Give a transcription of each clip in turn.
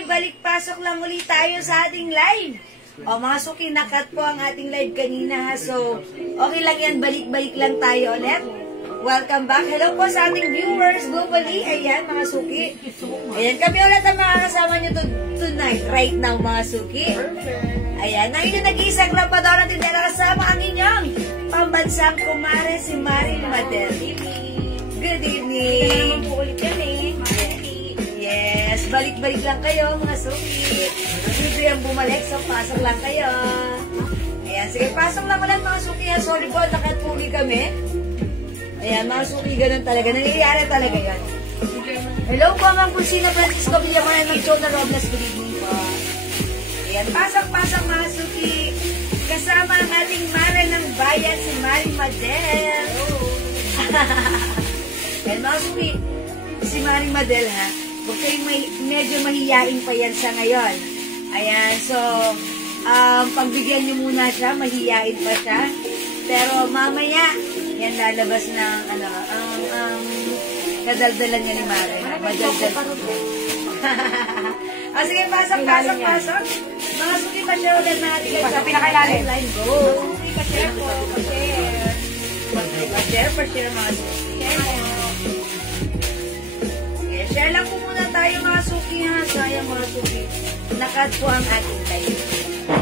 Suki, balik-pasok lang ulit tayo sa ating live. O mga Suki, nakat po ang ating live kanina. So, okay lang yan, balik-balik lang tayo ulit. Welcome back. Hello po sa ating viewers globally. Ayan, mga Suki. Ayan, kami ulit ang makakasama nyo tonight, right now, mga Suki. Ayan, na yun yung nag-iisang rapador natin dahil kasama ang inyong pambansang kumare, si Marie Madel. Good evening. Yes, balik-balik lang kayo, mga Suki. Dito yung bumalik, so pasok lang kayo. Ayan, sige, pasok lang ulit, mga Suki. Sorry po, nakatpugi kami. Ayan, mga Suki, ganun talaga. Nangyayari talaga yan. Hello po, Ma'am Pulsina Francisco Villamaran ng Jonah Robles. Good evening po. Ayan, pasok-pasok, mga Suki. Kasama ang ating Mare ng Bayan, si Marie Madel. Ayan, mga Suki, si Marie Madel, ha? Huwag kayong medyo mahiyain pa yan sa ngayon. Ayan, so, pagbigyan nyo muna siya, mahiyain pa siya. Pero mamaya, yan lalabas ng, ang kadaldalan niya ni Mare. Madaldal. Sige, pasok. Mga Suki, pa-share ulit natin. Sa pinakailalim. Go. Suki, pa-share po. Pa-share, mga Suki. Share lang po muna tayo, mga Suki, ha. Sayang, mga Suki. Nakat po ang ating live.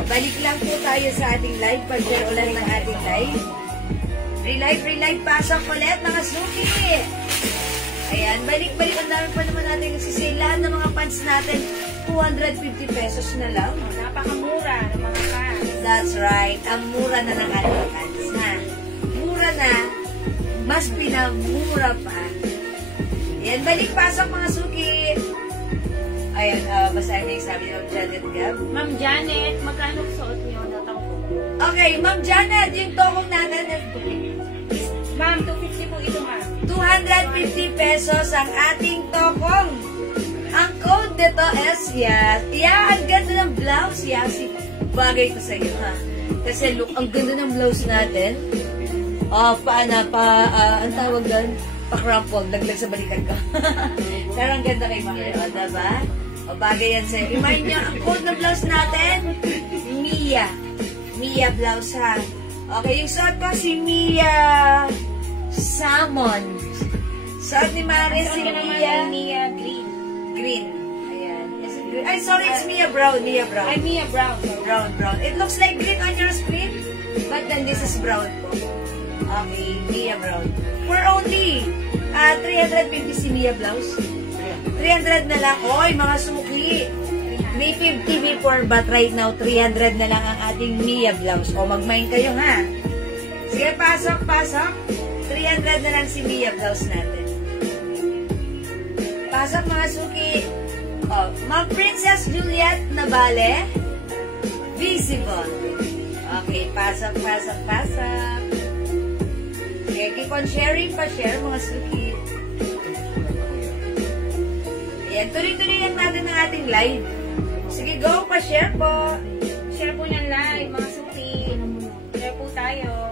Balik lang po tayo sa ating live. Pa-share ulit ng ating live. Relive, pasok ulit, mga Suki. Ayan, balik-balik. Ang dami pa naman natin nagsisale. Lahat ng mga pants natin, 250 pesos na lang. Napakamura ng mga pants. That's right. Ang mura na ng ating pants, ha. Mura na, mas pinamura pa. Ayan, balik-pasok, mga Suki. Ayan, basahin na yung sabi ni Ma'am Janet Gab. Ma'am Janet, magkano suot niyo na tangko? Okay, Ma'am Janet, yung tokong natin, Ma'am, 250 po ito, ma'am. 250 pesos ang ating tokong. Ang code dito is, ang ganda ng blouse, bagay ko sa iyo, ha. Kasi look, ang ganda ng blouse natin. Ang tawag doon, pa-crumple, naglag sa balikan ko. Pero ang ganda kay Mami, diba? Bagay yan sa'yo. Remind nyo, ang code ng blouse natin, Mia. Mia blouse, ha. Okay, yung suot ko si Mia Salmon. Suot ni Mare si Mia Green. Green. Ayan. Yes, green. Ay, sorry, it's Mia Brown. Mia Brown. Ay, Mia Brown. Brown. It looks like green on your screen, but then this is brown po. Okay, Mia Brown. For only 350 si Mia blouse. 300 na lang. Oy, mga Suki. May 50 before, but right now, 300 na lang ang ating Mia blouse. O, mag-mind kayo, ha? Sige, pasok. 300 na lang si Mia blouse natin. Pasok, mga Suki. O, Ma'am Princess Juliet Nabale. Visible. Okay, pasok. Sige, keep on sharing, pa-share, mga Suki. Ayan, tuloy-tuloy lang natin ang ating live. Sige, go, pa-share po. Share po ng live, mga Suki. Share po tayo.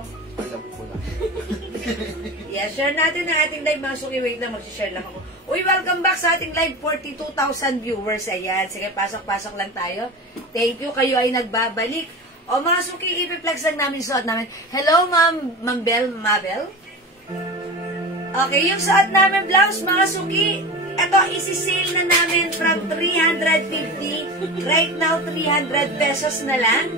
Share natin ang ating live, mga Suki. Wait lang, mag-share lang ako. Uy, welcome back sa ating live, 42,000 viewers. Ayan, sige, pasok lang tayo. Thank you, kayo ay nagbabalik. O, mga Suki, ipiplex lang namin suot namin. Hello, Ma'am Mabel. Okay, yung suot namin blouse, mga Suki. Ito, isi-sale na namin from 350. Right now, 300 pesos na lang.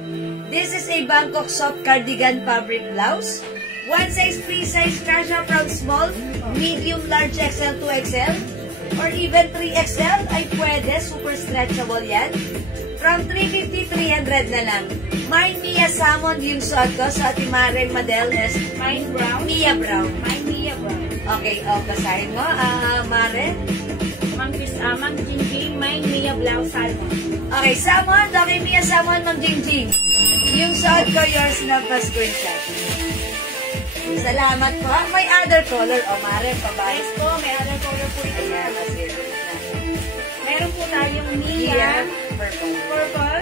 This is a Bangkok soft cardigan fabric blouse. One size, free size, kasha from small, medium, large, XL, 2XL, or even 3XL ay pwede. Super stretchable yan. From 350, 300 na lang. Mine Mia Salmon yung suot ko sa ating Mare Madel is Mine Brown. Mia Brown. Mine Mia Brown. Okay, basahin mo, Mare. Ma'am Jingjing, Mine Mia Blouse Salmon. Okay, Salmon. Okay, Mia Salmon, Ma'am Jingjing. Yung suot ko, yours na pa-screenshot. Salamat po. May other color. O, Mare, pabayas Yes po, may other color po ito. Ayan, kasi. Meron po tayong Mia Purple.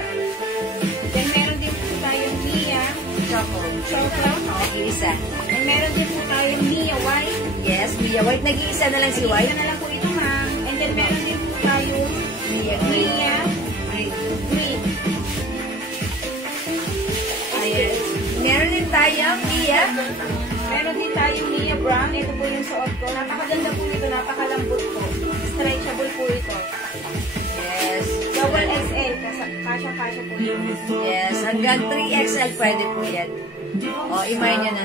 Then meron din po tayong Mia Chocolate. Nag-iisa. And meron din po tayong Mia White. Yes, Mia White. Nag-iisa na lang si White. Nag-iisa na lang po ito, ma'am. And then meron din po tayong Mia tayong Mia. Meron din tayong Mia Brown. Ito po yung suot ko. Napakaganda po ito. Napakalambot po. Stretchable po ito. Yes. Double XL. Kasya-kasya po yun. Yes, hanggang 3XL pwede po yan. O, imay nyo na.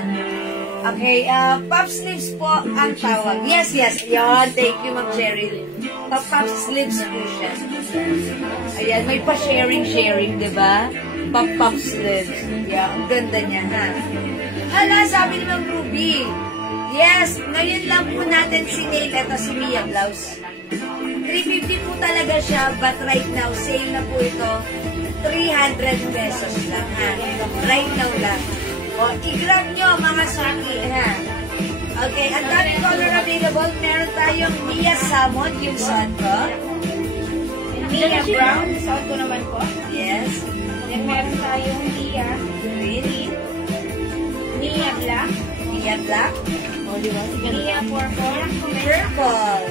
Okay, puff sleeves po ang tawag. Yes, yes. Ayan, thank you, Ma'am Cheryl. Puff sleeves po siya. Ayan, may pa-sharing, di ba? Puff sleeves. Yeah, ang ganda niya, ha? Hala, sabi ni Ma'am Ruby. Yes, ngayon lang po natin si Nail. Ito si Mia Blouse. 350 po talaga siya, but right now, sale na po ito. 300 pesos lang, ha? Right now lang. O, i-grab nyo, mga suki, ha? Okay, ang daming color available. Meron tayong Mia Salmon, yung suot ko. Mia Brown. Suot ko naman po. Yes. Then meron tayong Mia Green. Mia Black. Mia Black. O, di ba? Mia Purple. Purple.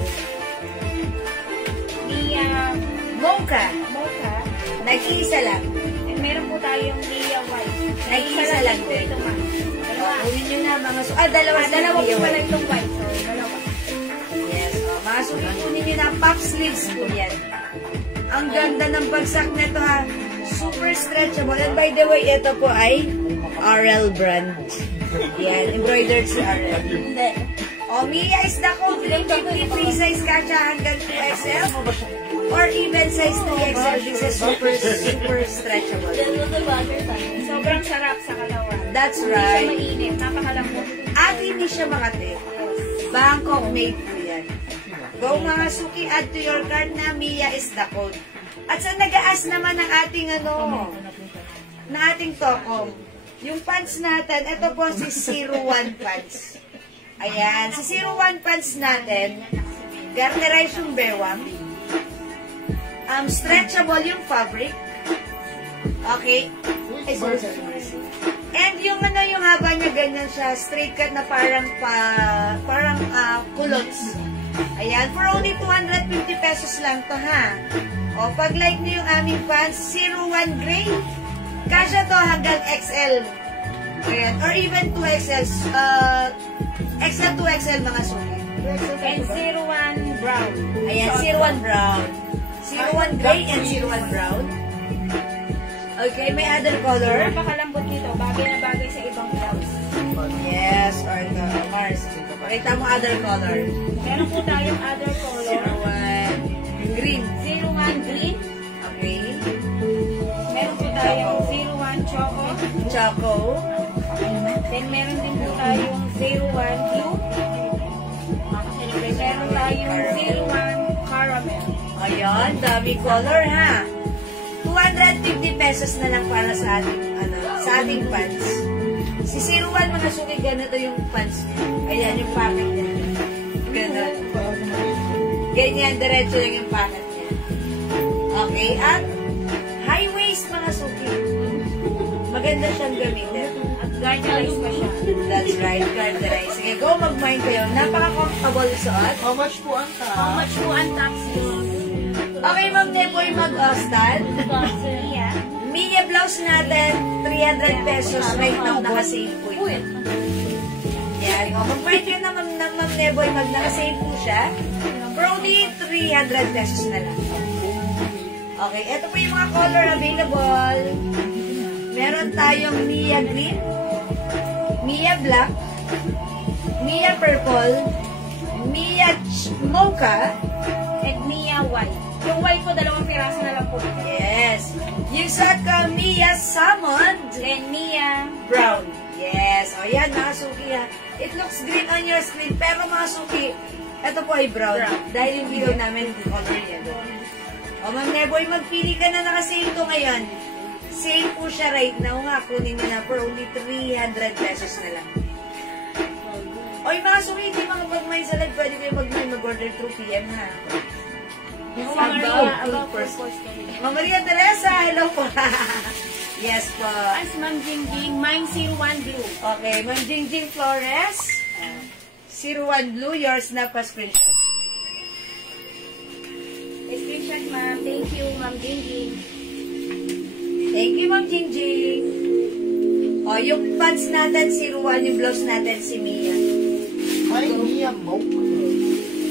Mia Mocha. Mocha. Nag-iisa lang. And meron po tayong Mia White. Nag-iisa lang po din. ito, ma'am. Dalawa. Uwin nyo na, mga suki. Dalawa Dalawa po Mia pala White. itong white. So, dalawa. Yes. O, mga suki, kunin nyo na. Puff sleeves po yan. Ang ganda ng bagsak nito, ha. Super stretchable. And by the way, ito po ay RL brand. Yan. Embroidered si RL. O, Mia is the complete 53 size kasha hanggang 2XL. Or even size 3XL. This is super stretchable. Sobrang sarap sa kalawan. That's Hindi right. siya mainit. Napakalambot. At hindi siya makati. Bangkok made po yan. Go mga suki, add to your cart na Mia is the code. At sa nag-aas naman ng ating na ating tokom, yung pants natin, ito po si 01 pants. Ayan, si 01 pants natin, garterize yung bewang, stretchable yung fabric, okay, ay, sorry. And yung yung haba niya, ganyan siya, straight cut na parang culottes. Ayan, for only 250 pesos lang to, ha? O, pag like niyo yung aming pants, 01 gray, kasya to hanggang XL. Ayan, or even 2XL, XL, 2XL mga suki. And 01 brown. Ayan, 01 brown. 01 gray and 01 brown. Okay, may other color. Napakalambot nito. Bagay na bagay sa ibang blouse. Yes, or the Mars. Pakita mo other color. Meron po tayong other color. 01 green. 01 green. Okay. Meron po tayong 01 choco. Choco. Then meron din po tayong 01 blue. Then meron tayong 01 caramel. Ayan, dami color, ha? 250 pesos na lang para sa ating, sa ating pants. Si 01 mga suki, ganito yung pants niya. Ayan, yung packet niya. Ganon. Ganyan, diretso lang yung packet niya. Okay, at high waist mga suki. Maganda siyang gamitin. At garterize pa siya. That's right, garterize. Sige, go mag-mind kayo. Napaka-comfortable suot. How much po ang How much po ang tops nyo? Okay, Ma'am Neboy, mag-stand. Yeah. Mia blouse natin, 300 pesos. Right now, naka-save po yun. Yan. O, mag-mind kayo na Ma'am Neboy, naka-save po siya. For only 300 pesos na lang. Okay, ito po yung mga color available. Meron tayong Mia green, Mia black, Mia purple, Mia mocha, And Mia white. Yung white ko, 2 piraso na lang po. yes. Yung sa Mia salmon, Then Mia brown. Yes. O yan, mga suki ha. It looks green on your screen, pero mga suki, ito po ay brown. Dahil yung video namin, color yellow. O Ma'am Neboy, magpili ka na naka-sale to ngayon. Sale po siya right now nga. Kunin nyo na for only 300 pesos na lang. O yung mga suki, hindi mga pag-mind sa live, pwede kayo mag-order through PM ha. about first post kayo. Ma'am Maria Teresa, hello po. Yes po. As Ma'am Jingjing, mine 01 blue. Okay, Ma'am Jingjing Flores. 01 blue, yours na pa screenshot. Screenshot, ma'am. Thank you, Ma'am Jingjing. Thank you, Ma'am Jingjing. O, O, yung pants natin, 01, yung blouse natin, si Mia. My Mia Mocha.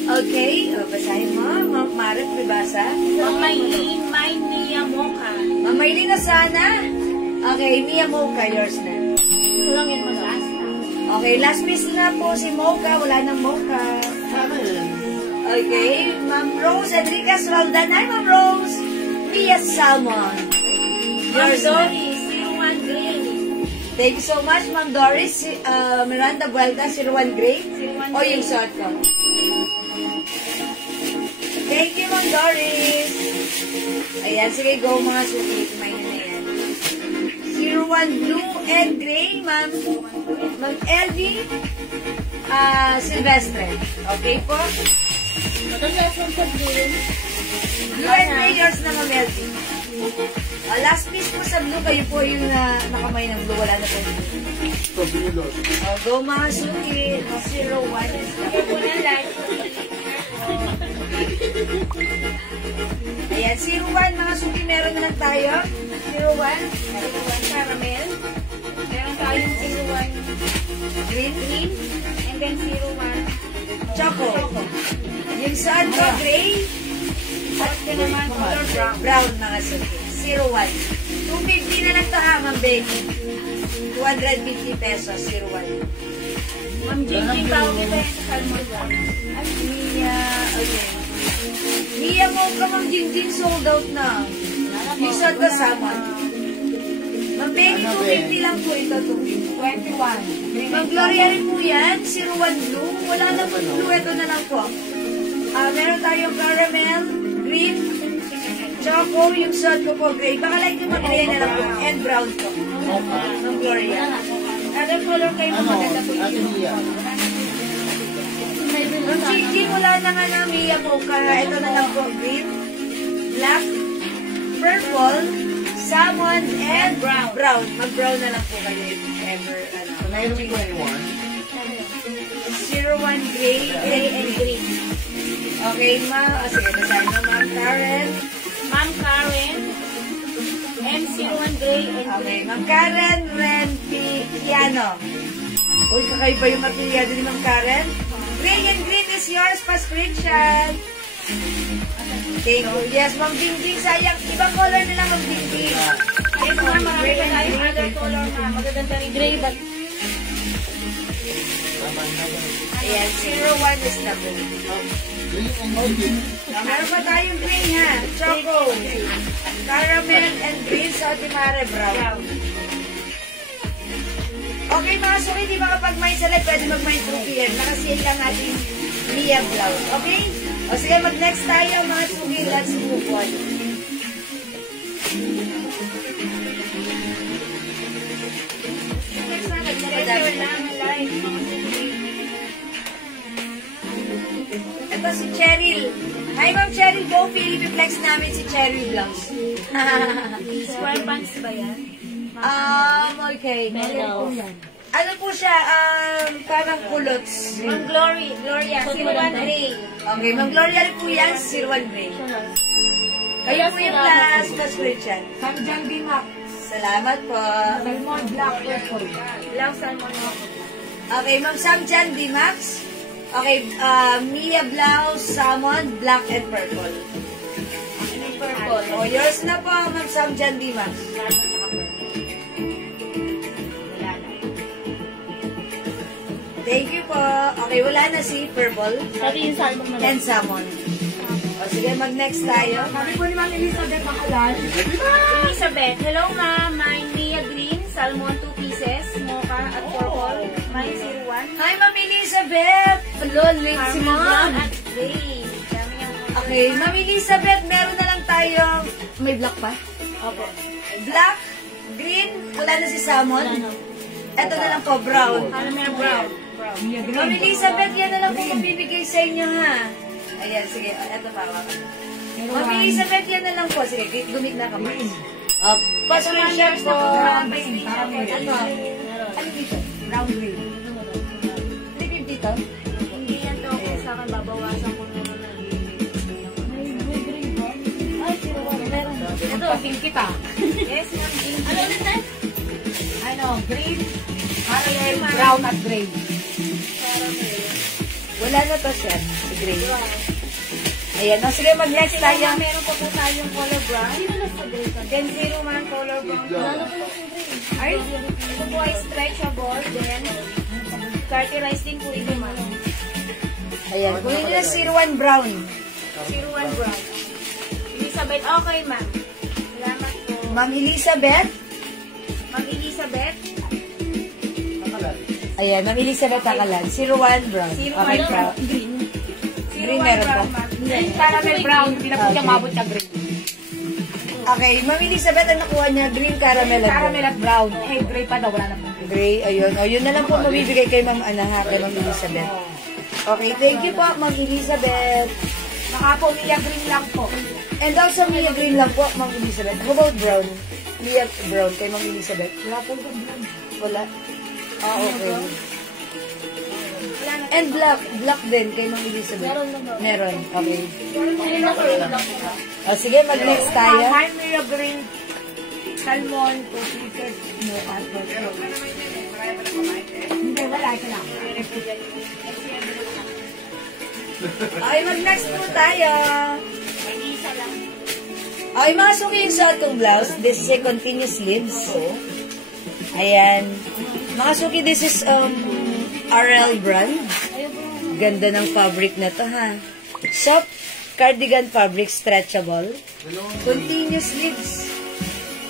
Okay, o, basahin mo. Ma'am Marit, bibasa. Mamaylin, my Mia Mocha. Ma'am Maylin na sana. Okay, Mia Mocha, yours na. Kulang yun mo last na. Okay, last piece na po si Mocha. Wala nang Mocha. Sana yun. Okay, Ma'am Rose Enriquez Roldan. Hi, Ma'am Rose. Mia Salmon. Ma'am Yours na. Doris, 01 Gray. Thank you so much, Ma'am Doris. Miranda Buelta, 01 Gray. 01 O, yung short ko. Thank you, Ma'am Doris. Ayan, sige, go mga suki. Kumain na yan. 01 Blue and Gray, Ma'am LV Silvestre. Okay po? Maganda sa green. Blue and Gray, yours na, Ma'am LV. Last piece po sa blue, kayo po yung nakamay ng blue. Wala na po. So, binilot. Go mga suki. 01 is Kaya po na light. Ayan, 01, mga suki, meron na lang tayo. 01, 01 caramel. Meron tayong 01 green, and then 01 choco. Yung saan ko, gray, at then naman color brown. brown, mga suki. 01. 250 na lang to ha, Ma'am Becky. 250 pesos, 01. Ma'am Gigi, tawag ito yung sa salmon brown. Mia, okay. Mia Mocha, Ma'am Jingjing, sold out na. Yung sa kasama. Ma'am Becky, 250 lang po ito, 250. 21. Ma'am Gloria rin po yan, 01 blue. Wala na po blue, ito na lang po. Meron tayong caramel, green, choco, yung shot ko po, gray. Baka like yung mag-gray na lang po, and brown po. Ma'am Gloria. Other color kayo Ano? maganda po Ate yung Mia. Ma'am Gigi, wala na nga na Mia Mocha. Ito na lang po, green, black, purple, salmon, and brown. brown. Mag-brown na lang po kayo if ever. Mayroon 21. 01 gray, gray and green. Okay, sige, basahin mo, Ma'am Karen. Ma'am Karen, M01 gray and Okay, green. Ma'am Karen Rentiano. Uy, kakaiba yung material ni Ma'am Karen. Gray and green is yours pa screenshot. Thank you. Yes, Ma'am Bingbing, sayang. Ibang color na lang, Ma'am Bingbing. Yes, ma'am, marami pa tayong other color na magaganda rin gray but Ayan, 01 is na po. Green and green. Meron pa tayong green ha. Choco. Caramel and green sa Timare Brown. Okay mga suki, di ba kapag may select, pwede mag-mind 2 p.m. Nakasale lang ating Mia Blouse. Okay? O sige, mag-next tayo mga suki. Let's move on. next na nag-schedule na ang live. Ito si Cheryl. Hi Ma'am Cheryl, go Philippine Flex namin si Cheryl Blouse. Square pants ba yan? Okay. Ano po siya? Parang kulots. Ma'am Gloria, 01 gray. Okay, Ma'am Gloria rin po yan, 01 Gray. Kayo po yung last Christian. Samjan Bimak. Salamat po. Salmon black purple. Black salmon. Okay, Ma'am Samjan D-Max. Okay, Mia Blouse, Salmon, Black and Purple. Purple. O, yours na po, Ma'am Samjan D-Max. Thank you po. Okay, wala na si Purple Sabi yung salmon na and Salmon. O, sige, mag-next tayo. Sabi po ni Ma'am Elizabeth Makalan. Elizabeth, hello ma'am. Mine Mia Green, salmon 2 pieces, mocha at purple. Mine 01. Hi, Ma'am Elizabeth! Hello, late si Caramel brown Ma'am. at gray. Dami yung Okay, Ma'am Elizabeth, meron na lang tayong... May black pa? Opo. Black, green, wala na si Salmon. Ito na lang po, brown. Caramel brown. Ma'am Elizabeth, yan na lang po mabibigay sa inyo, ha? Ayan, sige. Ito pa, Ma'am Elizabeth, yan na lang po. Sige, gumit na ka, Ma'am. Pa-screenshot po. Ano? Ano dito? Brown green. 350 to? Hindi yan to ako sa akin, babawasan ko na lang. Ay, 01. Meron. Ito, pin kita. Yes, ma'am. Ano ulit na? Ay, green, caramel, brown at gray. Wala na to siya. Si Gray. Ayan. O, sige, mag-next tayo. Meron pa po tayong color brown. Then 01 color brown. Ay, ito po ay stretchable. Then, carterized din po ito, ma'am. Ayan. Kunin nyo na 01 brown. 01 brown. Elizabeth, okay, ma'am. Salamat po. Ma'am Elizabeth. Ma'am Elizabeth. Ayan, Ma'am Elizabeth Takalan. 01 brown. 01 Okay, brown. Green 01 meron brown, po. ma'am. Green, caramel, brown. Hindi na po siya Okay. mabot sa green. Okay, Ma'am Elizabeth, ang nakuha niya, green caramel at Caramel brown. at brown. Eh, gray pa daw. Wala na po. Gray, ayun. O, yun na lang po mabibigay kay Ma'am Ana, kay Ma'am Elizabeth. Okay, thank you po, Ma'am Elizabeth. Baka po, Mia green lang po. And also, Mia Green lang po, Ma'am Elizabeth. How about brown? Mia Brown kay Ma'am Elizabeth. Wala po yung brown. Wala? Ah, okay. And black. Black din kay Ma'am Elizabeth. Meron. Okay. O, sige, mag-next tayo. Hi, Mia green, salmon, completed, no, passport. Hindi, wala. Ito lang. Okay, mag-next po tayo. Okay, mga suki yung suot kong blouse. This is a continuous sleeves. Ayan. Mga suki, this is RL brand. Ganda ng fabric na to, ha. Soft cardigan fabric, stretchable. Continuous sleeves.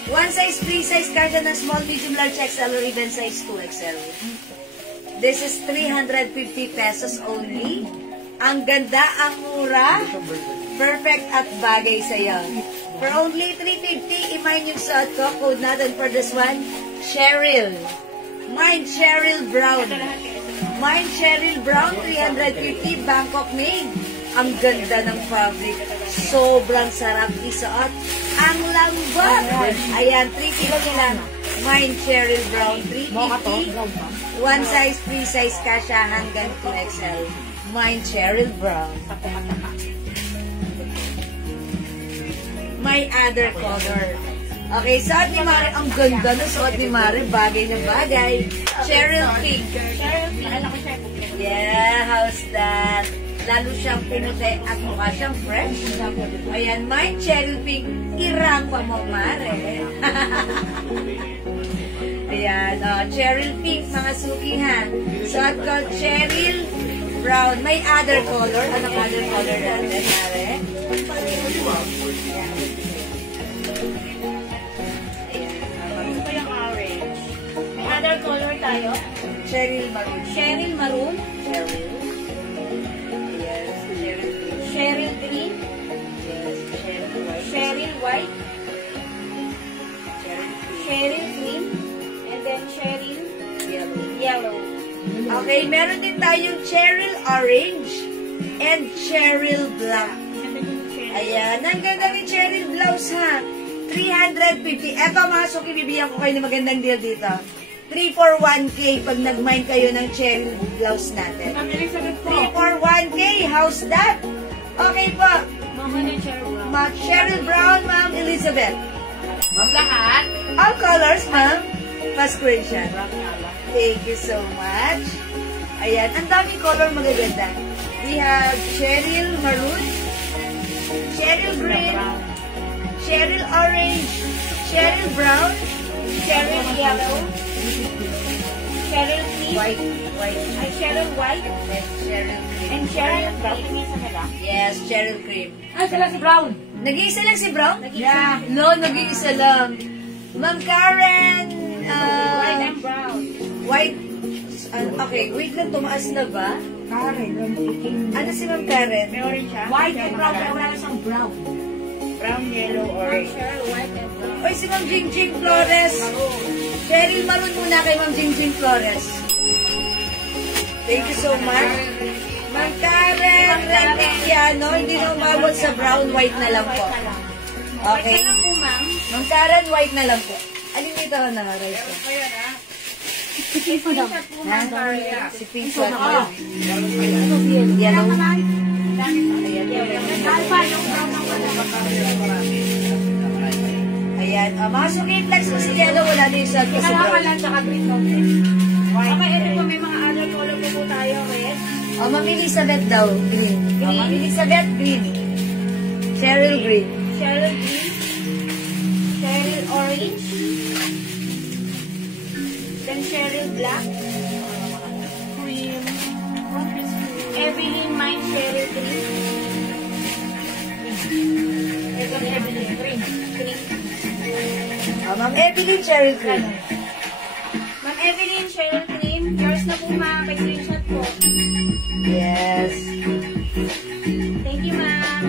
One size, free size cardigan, small, medium, large, XL, or even size 2XL. This is 350 pesos only. Ang ganda, ang mura. Perfect at bagay sa'yo. For only 350, i-mine yung suot ko. Code natin for this one, Cheryl. Mine Cheryl Brown. Mine Cheryl Brown, 350, Bangkok made. Ang ganda ng fabric. Sobrang sarap isuot. Ang lambot. Ayan, 350 lang. Mine Cheryl Brown, 350. One size, free size, kasha hanggang 2XL. Mine Cheryl Brown. My other color. Okay, suot ni Mare. Ang ganda na suot ni Mare. Bagay na bagay. Cheryl Pink. Yeah, how's that? Lalo siyang pinuti at mukha siyang fresh. Ayan, my Cheryl Pink. Irang pa mo, Mare. Ayan, Cheryl Pink, mga suki, ha. Suot ko, Cheryl Brown. May other color. Anong other color natin, Mare? May other color tayo. Cheryl Maroon. Cheryl maroon. Cheryl. Yes, Cheryl Green. Cheryl green. Yes, Cheryl White. Cheryl white. Cheryl Green. Cheryl green. And then Cheryl Yellow. yellow. Okay, meron din tayong Cheryl Orange and Cheryl Black. Ayan, ang ganda ni Cheryl Blouse, ha. 350. Eto, mga suki, bibigyan ko kayo ng magandang deal dito. 3 for 1K pag nag-mine kayo ng Cheryl Blouse natin. 3 for 1K, how's that? Okay po. Ma'am Cheryl Brown, Ma'am Elizabeth. Ma'am lahat. All colors, ma'am. Pa-screenshot. Thank you so much. Ayan, ang daming color magaganda. We have Cheryl Maroon, Cheryl Green, Cheryl Orange, Cheryl Brown, Cheryl yellow. Cheryl green. White, Ay, Cheryl white. and Cheryl Cream. And Cheryl brown. Yes, Cheryl Cream. Ah, sila si Brown. Nag-iisa lang si Brown? Yeah. No, nag-iisa lang. Ma'am Karen, White and brown. white, okay, wait lang, tumaas na ba? Karen, Ano si Ma'am Karen? May orange siya. white and brown. Pero wala na siyang brown. Brown, yellow, orange. Cheryl white and brown. Oy, si Ma'am Jingjing Flores. Cheryl Maroon muna kay Ma'am Jingjing Flores. Thank you so much. Ma'am Karen Rentequiano, hindi na umabot sa brown, white na lang po. Okay. Ito lang po, ma'am. Ma'am Karen, white na lang po. Alin dito ka na, Rice? Screenshot po, ma'am. Si Pink Swan. Yellow. Alpha, yung brown ng wala. Ayan. Ayan. Mga suki, flex ko si yellow. Wala na yung suit ko si brown. Lang, tsaka green coffee. Okay, ito po may mga other color po tayo. Red. Ma'am Elizabeth daw. Green. Ma'am Elizabeth, green. Cheryl, green. Cheryl green. Cheryl orange. Then Cheryl black. Cream. Evelyn mine Cheryl green. Ito ni Evelyn green. Green. Ma'am Evelyn, Cheryl, green. Ma'am Evelyn Cheryl green. Yours na po ma-screenshot po. Yes. Thank you, ma'am.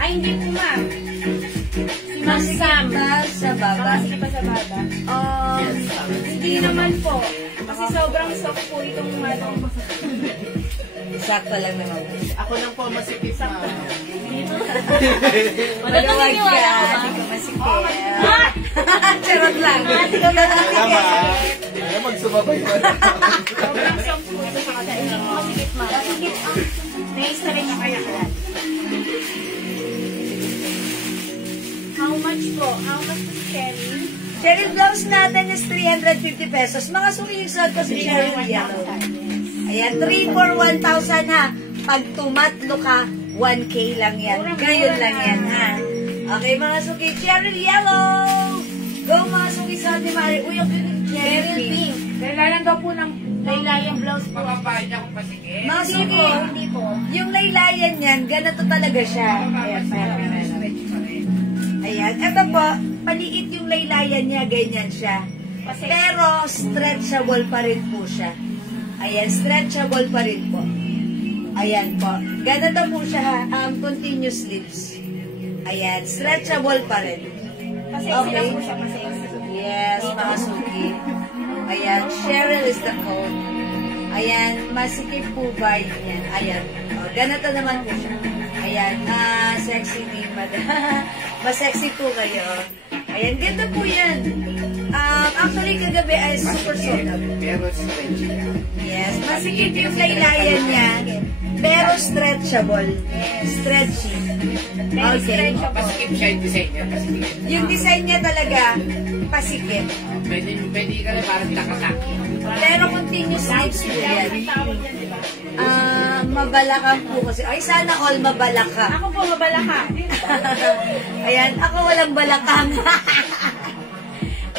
Ay, hindi po, ma'am. Si Ma'am Sam. Sa baba. Sige pa sa baba. Hindi naman po. Kasi sobrang soft po itong ano. Sakto lang naman. Ako lang po masikip na. Maluwag ka. Hindi ko masikip. Charot lang. Tama. Kaya magsumabay pa na. Sobrang soft po ito sa kata. Hindi po masikip, ma'am. Masikip. Na-stretch na kaya ka. How much po? How much po si Cheryl? Cheryl blouse natin is 350 pesos. Mga sumisod ko si Cheryl yellow. Ayan, 3 for 1,000 ha. Pag tumatlo ka, 1K lang yan. Ngayon lang yan ha. Okay mga suki, Cheryl yellow! Go mga suki sa ni Mari. Uy, ang Cheryl pink. Kailangan daw po ng laylayang blouse po. Mga suki, Hindi po. yung laylayan yan, ganito talaga siya. Ayan, meron. Ayan, eto po, paliit yung laylayan niya, ganyan siya. Pero stretchable pa rin po siya. Ayan, stretchable pa rin po. Ayan po. Ganito po siya ha, continuous sleeves. Ayan, stretchable pa rin. Pasensya lang po siya, pasensya. Yes, mga suki. Ayan, Cheryl is the code. Ayan, masikip po ba yan? Ayan, ganito naman po siya. Ayan, sexy ni madam. Mas-sexy po kayo. Ayan, ganda po yan. Actually, kagabi ay super soft. Pero stretchy ka. Yes, masikip yung laylayan niya, pero stretchable. Stretchy. Okay. Pasikip siya yung design niya. Pasikip. Yung design niya talaga, pasikip. Pwede ka na parang nakasaki. Pero continuous sleeves po yan. Mabalakang po kasi. Ay, sana all mabalaka. Ako po, mabalaka. Ayan, ako walang balakang.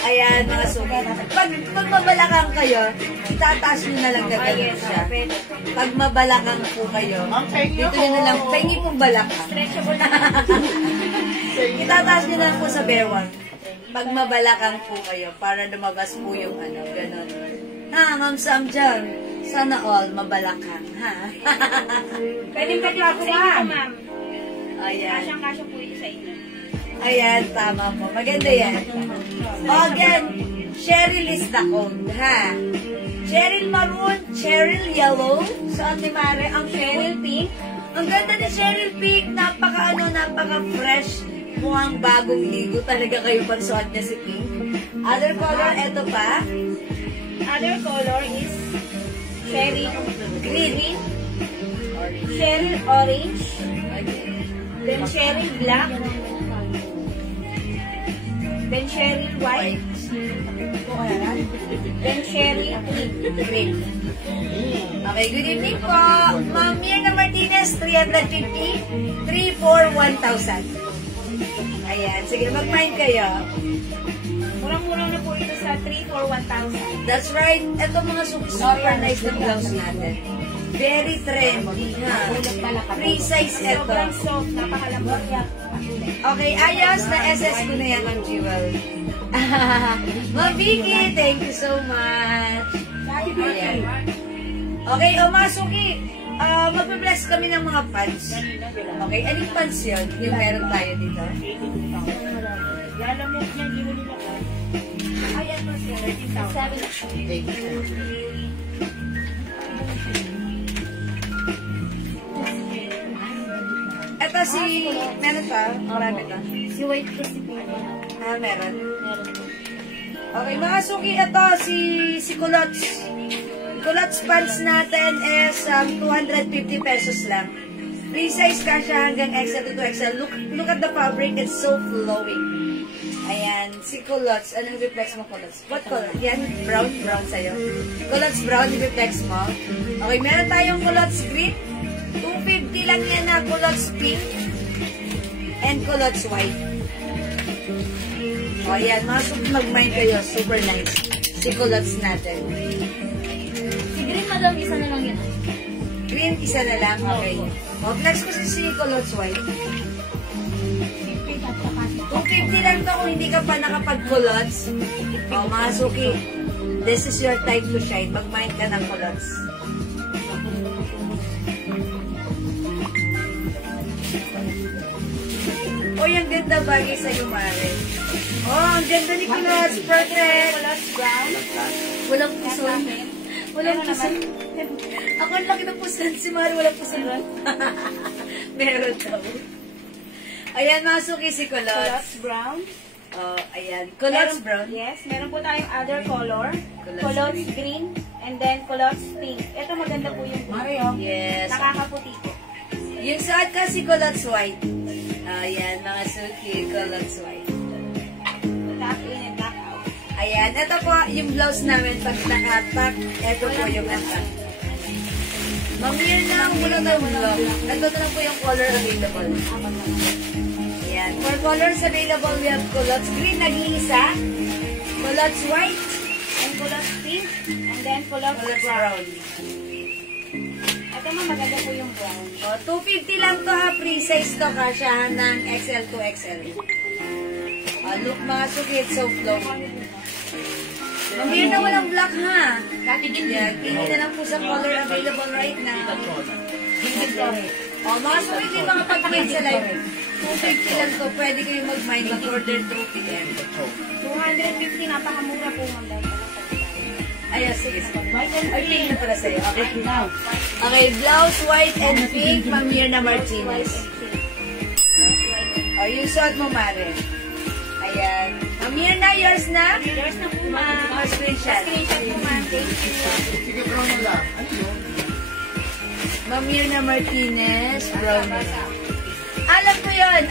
Ayan, mga suki. Pag mabalakang kayo, itataas nyo na lang gagawin siya. Pag mabalakang po kayo, dito nyo na lang, pengi pong balaka. Stretchable na. Itataas nyo na lang po sa bewang. Pag mabalakang po kayo, para lumabas po yung ano, ganun. Ha, Ma'am Sam dyan. Sana all mabalakang, ha? Pwede po sa inyo, ma'am. Ayan. Kasyang-kasya po ito sa inyo. Ayan, tama po. Maganda yan. Again, Cheryl is the code, ha? Cheryl maroon, Cheryl yellow. Saan ni Mare? Ang Cheryl pink. Ang ganda ni Cheryl pink. Napaka-fresh. Mukhang bagong ligo talaga kayo pansuot niya si pink. Other color, eto pa. Other color is cherry green, cherry orange, then cherry black, then cherry white, then cherry pink. Okay, good evening po. Ma'am Mirna Martinez, 350, 3 for 1,000. Ayan, sige, mag-mind kayo. Murang-murang na po ito sa 3 for 1,000. That's right. Ito mga super nice na blouse natin. Very trendy, ha? Free size ito. Sobrang soft, napakalambot niya. Okay, ayos. Na-SS ko na yan ang jewel. Ma'am Vicky, thank you so much. Ayan. Okay, o mga suki, magbe-bless kami ng mga pants. Okay, anong pants yun? Yung meron tayo dito. Lalamok niya, hindi mo nila ka. Ayan po siya, 13,000. Ito si, meron pa? Marami pa. Si White ko si Pino. Meron. Okay, mga suki, ito si Kulots. culottes pants natin is 250 pesos lang. Free size kasha hanggang XL to 2XL. Look at the fabric, it's so flowing. Ayan, si culottes. Anong reflex mo, culottes? What color? Yan, brown sa'yo. Culottes brown, reflex mo. Okay, meron tayong culottes green. 250 lang yan na culottes pink. And culottes white. O, yan, mag-mind kayo. Super nice. Si culottes natin. Si green, madam, isa na lang yan. Green, isa na lang. Okay. O, flex ko si culottes white. 250 lang to kung hindi ka pa nakapag-culottes. O, mga suki, this is your time to shine. Mag-mind ka ng culottes. O, yung ganda bagay sa'yo, Mare. Oh, ang ganda ni culottes. Perfect. Culottes brown. Walang puson. Walang puson. Ako ang laki ng puson. Si Mare walang puson. Meron daw. Ayan, mga suki si culottes. Culottes brown. Oh, ayan. Culottes brown. Yes, meron po tayong other color. Culottes Culottes green. And then culottes pink. Ito maganda po yung green. Yes. Nakakaputi po. Yung suot ka si culottes white. Ayan, mga suki, culottes white. Black in and black out. Ayan, ito po yung blouse namin pag nakatak. Ito po yung attack. Mamir na, wala na blouse. Ito na lang po yung color available. Ayan, for colors available, we have culottes green, nag-iisa. Culottes white. And culottes pink. And then culottes Culottes brown. brown. Ito maganda po yung brown. O, 250 lang to ha, free size to kasya ng XL to XL. Look mga suki, it's so flowing. Mamir na walang black ha. Yeah, pili na lang po sa color available right now. O, mga suki, di mga pag-mind sa live. 250 lang to, pwede kayo mag-mind, mag-order through PM. 250, napakamura po mga Ay, sige. Ay, pink na pala sa'yo. Okay. Okay, blouse white and pink, Mamir na Martinez. O, yung suot mo, Mare. Ayan. Mamir na, yours na? Yours na po, ma'am. Screenshot. Screenshot po, ma'am. Thank you. Sige, brown na lang. Ano yun? Mamir na Martinez, brown na. Alam ko yun,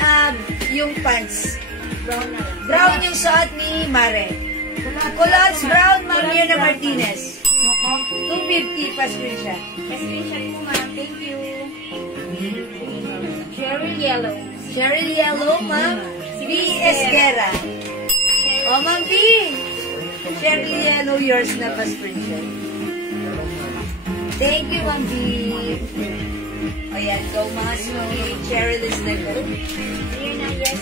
yung pants. Brown na lang. Brown yung suot ni Mare. Culottes brown, Mamir na Martinez. 250 pa screenshot. Screenshot po, ma'am. Thank you. Cherry yellow. Cherry yellow, ma'am. B. Esguera. O, ma'am B. Cherry yellow, yours na pa screenshot. Thank you, ma'am B. O, yan. Go, mga suki. Cherry list na go. Here na, yes.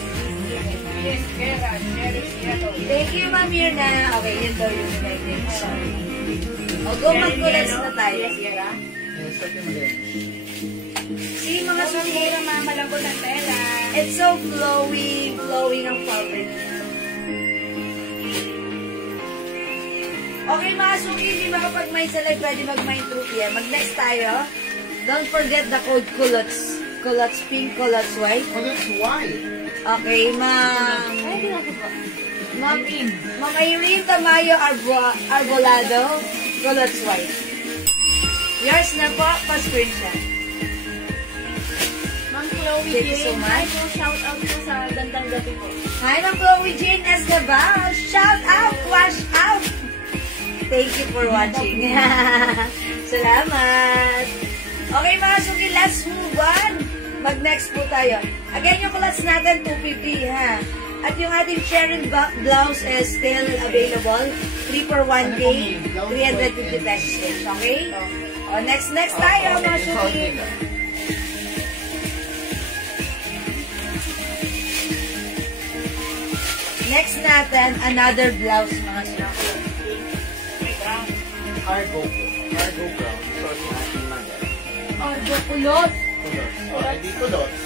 Yes, Kera, Cherry Yellow. Thank you, ma'am Mirna. Okay, yun daw yung nilagay. Sorry. O, go, mag-culottes na tayo. Kera. Yes, okay mo din. See, mga suki. Pero, ma'am, malambot ang tela. It's so flowing ang fabric. Okay, mga suki, hindi makapag-mind sa live, pwede mag-mind through PM. Mag-next tayo. Don't forget the code culottes. Culottes pink, culottes white. Oh, that's why. Okay, ma'am. Ay, ginagawa po. Ma'am Irene Tamayo Arbolado, culottes white. Yours na po, pa-screenshot. Ma'am Chloe Thank you so Jane. much. Hi po, shout out po sa gandang gabi po. Hi, Ma'am Chloe Jane Escabal. Shout out, wash out. Thank you for watching. Salamat. Okay, mga suki, let's move on. Mag-next po tayo. Again, yung class natin, 250, ha? At yung ating Sharon blouse is still available. 3 for 1 day, 350 pesos each, okay? O, next tayo, mga suki. Next natin, another blouse, mga suki. Cargo po. Cargo brown. So, yung ating mother. Ordo kulot. Colors. Oh, hindi colors.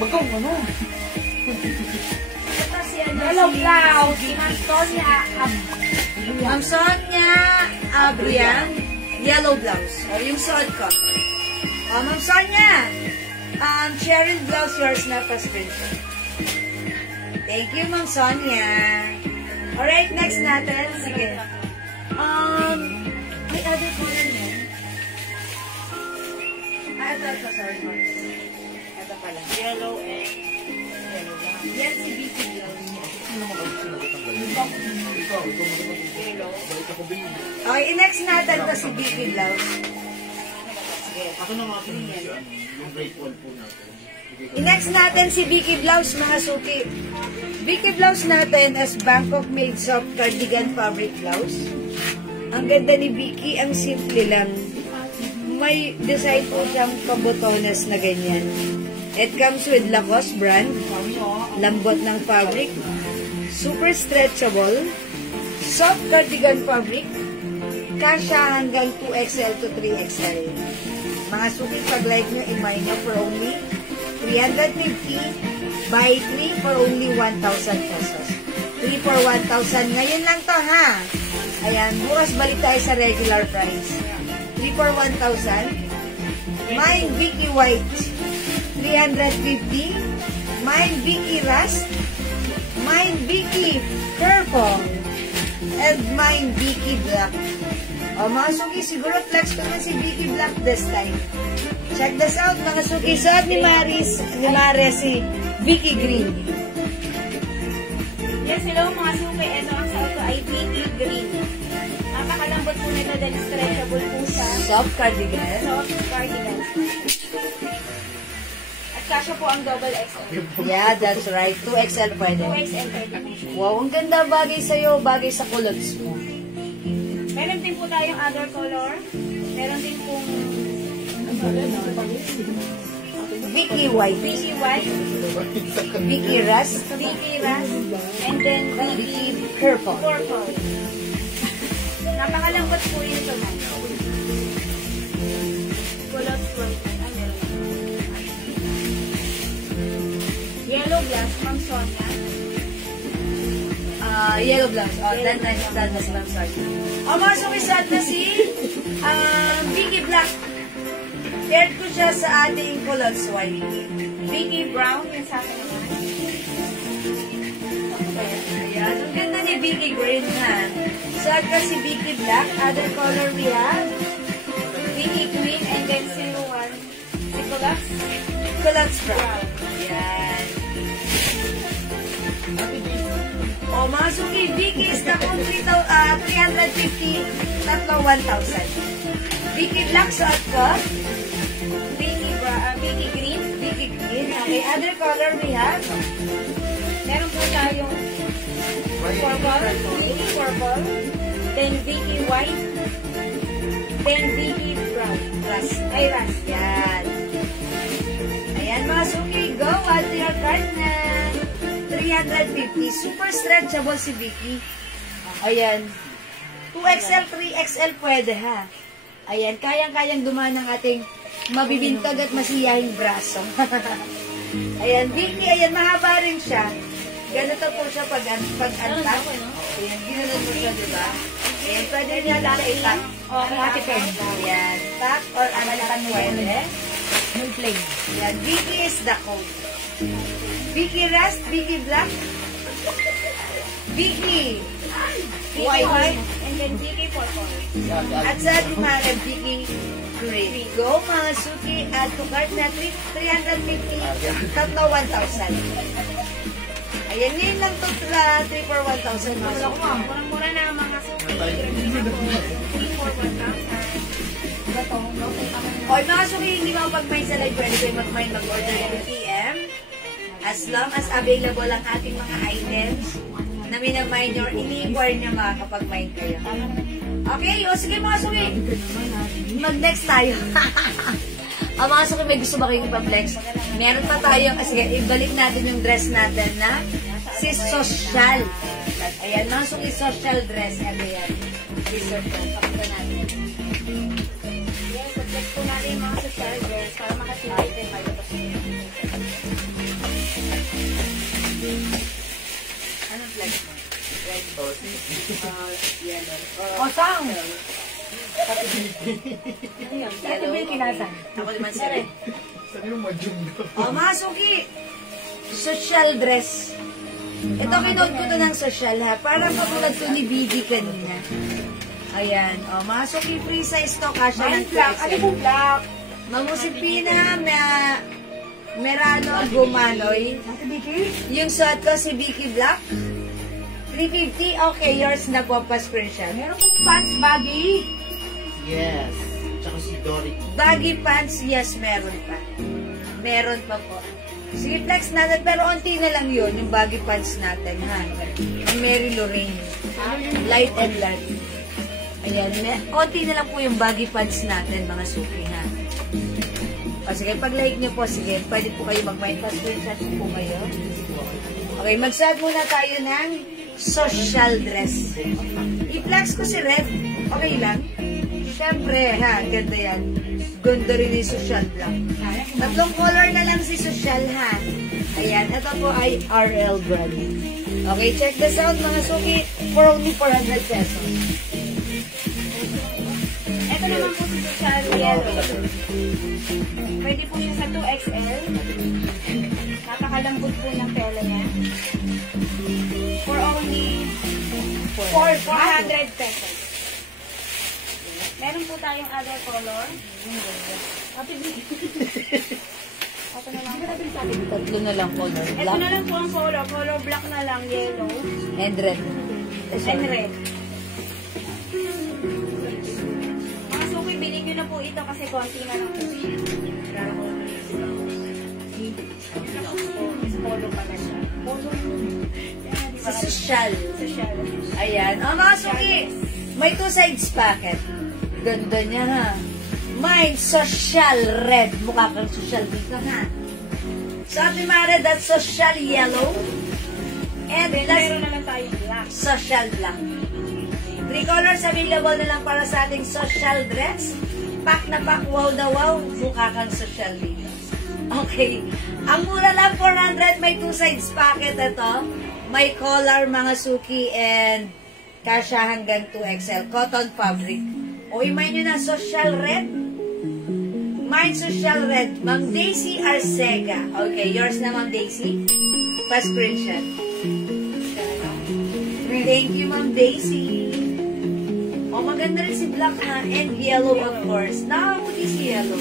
Magkong ano? Ito si Yellow blouse. Si Ma'am Sonia. Ma'am Sonia Abrian, yellow blouse. O, yung suot ko. O, Ma'am Sonia, Cheryl blouse, yours na pa screenshot. Thank you, Ma'am Sonia. Alright, next natin. Sige. Ay, May other color yan. Ito, sorry. Ito pala. Yellow and Yellow lang. Yan si BT Blouse. yellow. Okay, next natin to si BT Blouse. Sige. Ako na mga yung grade 1 po natin. I-next natin si Vicky Blouse, mga suki. Vicky Blouse natin as Bangkok made soft cardigan fabric blouse. Ang ganda ni Vicky, ang simple lang. May design po siyang pambotones na ganyan. It comes with Lacoste brand. Lambot ng fabric. Super stretchable. Soft cardigan fabric. Kasya hanggang 2XL to 3XL. Mga suki, pag-like nyo, i-buy nyo for only 350 by 3 for only 1,000 pesos. 3 for 1,000. Ngayon lang to, ha? Ayan, bukas balik tayo sa regular price. 3 for 1,000. Mine Vicky White, 350. Mine Vicky Rust. Mine Vicky Purple. And mine Vicky Black. O, mga suki, siguro flex ko na si Vicky Black this time. Check this out, mga suki. Suot ni Maris, si Vicky Green. Yes, hello mga suki. Ito ang suot ko ay Vicky Green. Napakalambot po nito dahil stretchable po siya. Soft cardigan. Soft cardigan. At kasya po ang double XL. Yeah, that's right. 2XL pwede. 2XL pwede po siya. Wow, ang ganda. Bagay sa'yo. Bagay sa culottes mo. Meron din po tayong other color. Meron din pong Vicky White. Vicky White, Vicky Rust. Vicky Rust, and then Vicky Purple. Purple. Napakalambot po yun ito, ma'am. Kulot white. Ay, meron. Yellow glass, Ma'am Sonia. Yellow blouse. Oh, dan na si Ma'am Sorry. O, mga sumisat na si Vicky Black. Paired ko siya sa ating culottes white. Vicky Brown, yung sa akin naman. Ayan. Ang ganda ni Vicky Green, ha? Suot ka si Vicky Black. Other color we have Vicky Green, and then 01. Si Kulaks. culottes brown. Ayan. O, mga suki, Vicky is na kung 350, tatlo 1,000. Vicky Black, suot ko. Vicky Green. Vicky Green. Okay, other color we have Meron po tayong purple. Vicky Purple. Then Vicky White. Then Vicky Brown. Rust. Ay, Rust. Yan. Ayan, mga suki, go at your card na 350. Super stretchable si Vicky. Ayan. 2XL, 3XL pwede, ha? Ayan, kayang-kayang dumaan ng ating mabibintag at masiyahing braso. Ayan, Vicky, ayan, mahaba rin siya. Ganito po siya pag-antak. Ayan, ginanon mo siya, diba? Ayan, pwede niya lang itak. Okay, Ate Pen. Ayan, tak or analakan pwede. Yung plain. Ayan, Vicky is the code. Vicky Rust, Vicky Black, Vicky White, And then Vicky Purple. at sa ating mga Vicky Green. Go, mga suki, add to cart na 350, tatlo 1,000. Ayan, ngayon lang ito 3 for 1,000. Murang-mura na ang mga suki. 3 for 1,000. O, mga suki, hindi mo pag-mind sa live, pwede kayo mag-mind mag-order ng PM. As long as available ang ating mga items na minamind nyo or ini-inquire nyo makakapag-mind kayo. Okay, o sige mga suki. Mag-next tayo. O mga suki, may gusto ba kayong ipa-flex? Meron pa tayo. Sige, ibalik natin yung dress natin na si Social. Ayan, mga suki, social dress. Ano yan? Si social. Pakita natin. Yes, subject po natin yung mga social girls para makasipay din kayo. Anong flex mo? Red. Yellow. O, sang! Ate Bill, kinasan. Ako naman sila. Saan yung majum daw? O, mga suki. Social dress. Ito, kinood ko to ng social, ha? Parang katulad to ni BD kanina. Ayan. O, mga suki free size to. Kasha ng Black. Ano po black? Mamusipina, Merano, Gumanoy. Yung suot ko si Vicky Black. 350. Okay, yours na po. Pa-screenshot. Meron pong pants baggy. Yes. Tsaka si Dory. Baggy pants, yes, meron pa. Meron pa po. Sige, flex natin. Pero onti na lang yun, yung baggy pants natin, ha? Ang Mary Lorraine. Light and dark. Ayan, onti na lang po yung baggy pants natin, mga suki, ha? O sige, pag-like nyo po, sige, pwede po kayo mag-mind pass screenshot po kayo. Okay, mag-start muna tayo ng social dress. I-flex ko si Red. Okay lang? Siyempre, ha, ganda yan. Ganda rin yung social black. Tatlong color na lang si social, ha. Ayan, ito po ay RL brand. Okay, check this out, mga suki, for only 400 pesos. Ito naman po si social yellow. Pwede po siya sa 2XL. Napakalambot po ng tela niya. For only 400 pesos. Meron po tayong other color. Ito na lang po. Tatlo na lang color. Ito Black na lang po ang color. Color black na lang, yellow, and red. and red. Mga suki, bilhin nyo na po ito kasi konti na lang po siya. Polo pa na siya. Sa social. Social. Ayan. Ang mga suki, may two sides packet. Ganda niya, ha. Mine, social red. Mukha kang social dito, ha. Sa ating Mare, that's social yellow. And Then, last, meron na lang tayong black. social black. 3 colors available na lang para sa ating social dress. Pack na pack, wow na wow. Mukha kang social dito. Okay. Ang mura lang, 400. May two sides packet ito. May collar, mga suki, and kasha hanggang 2XL. Cotton fabric. O, imay nyo na, social red. Mine, social red. Ma'am Daisy Arcega. Okay, yours na, Ma'am Daisy. Pa-screenshot. Thank you, Ma'am Daisy. O, maganda rin si black, ha? And yellow, of course. Nakakuti si yellow.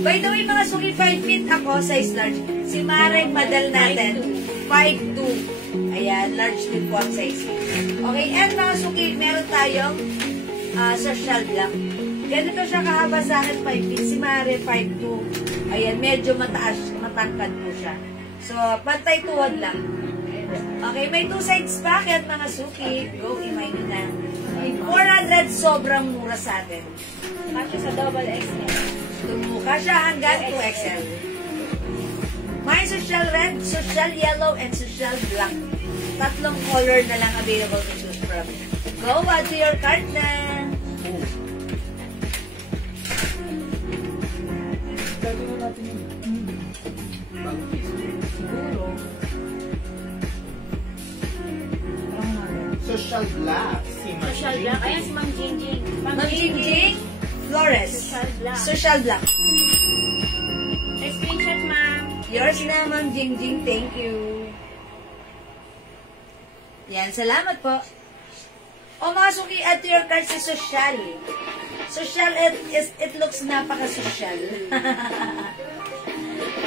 By the way, mga suki, 5 feet ako, size large. Si Marek, madal natin. 5'2". Ayan, large din po ang size. Okay, and mga suki, meron tayong social black. Ganito siya kahaba sa akin, 5 feet. Si Mare, 5'2". Ayan, medyo mataas, matangkad po siya. So, pantay tuwad lang. Okay, may two sides packet, mga suki. Go, imay nyo na. 400, sobrang mura sa atin. Kasi sa double XL. Tumuka siya hanggang 2XL. May social red, social yellow, and social black. Tatlong color na lang available to choose from. Go, add to your cart na. Gagawin natin yun. Siguro. Social black. Si Social black. Ayan si Ma'am Jingjing. Ma'am Jingjing Flores. Social black. Social black. Screenshot, ma'am. Yours na, Ma'am Jingjing. Thank you. Yan, salamat po. O mga suki, add to your cart si social. Social, it looks napaka-social.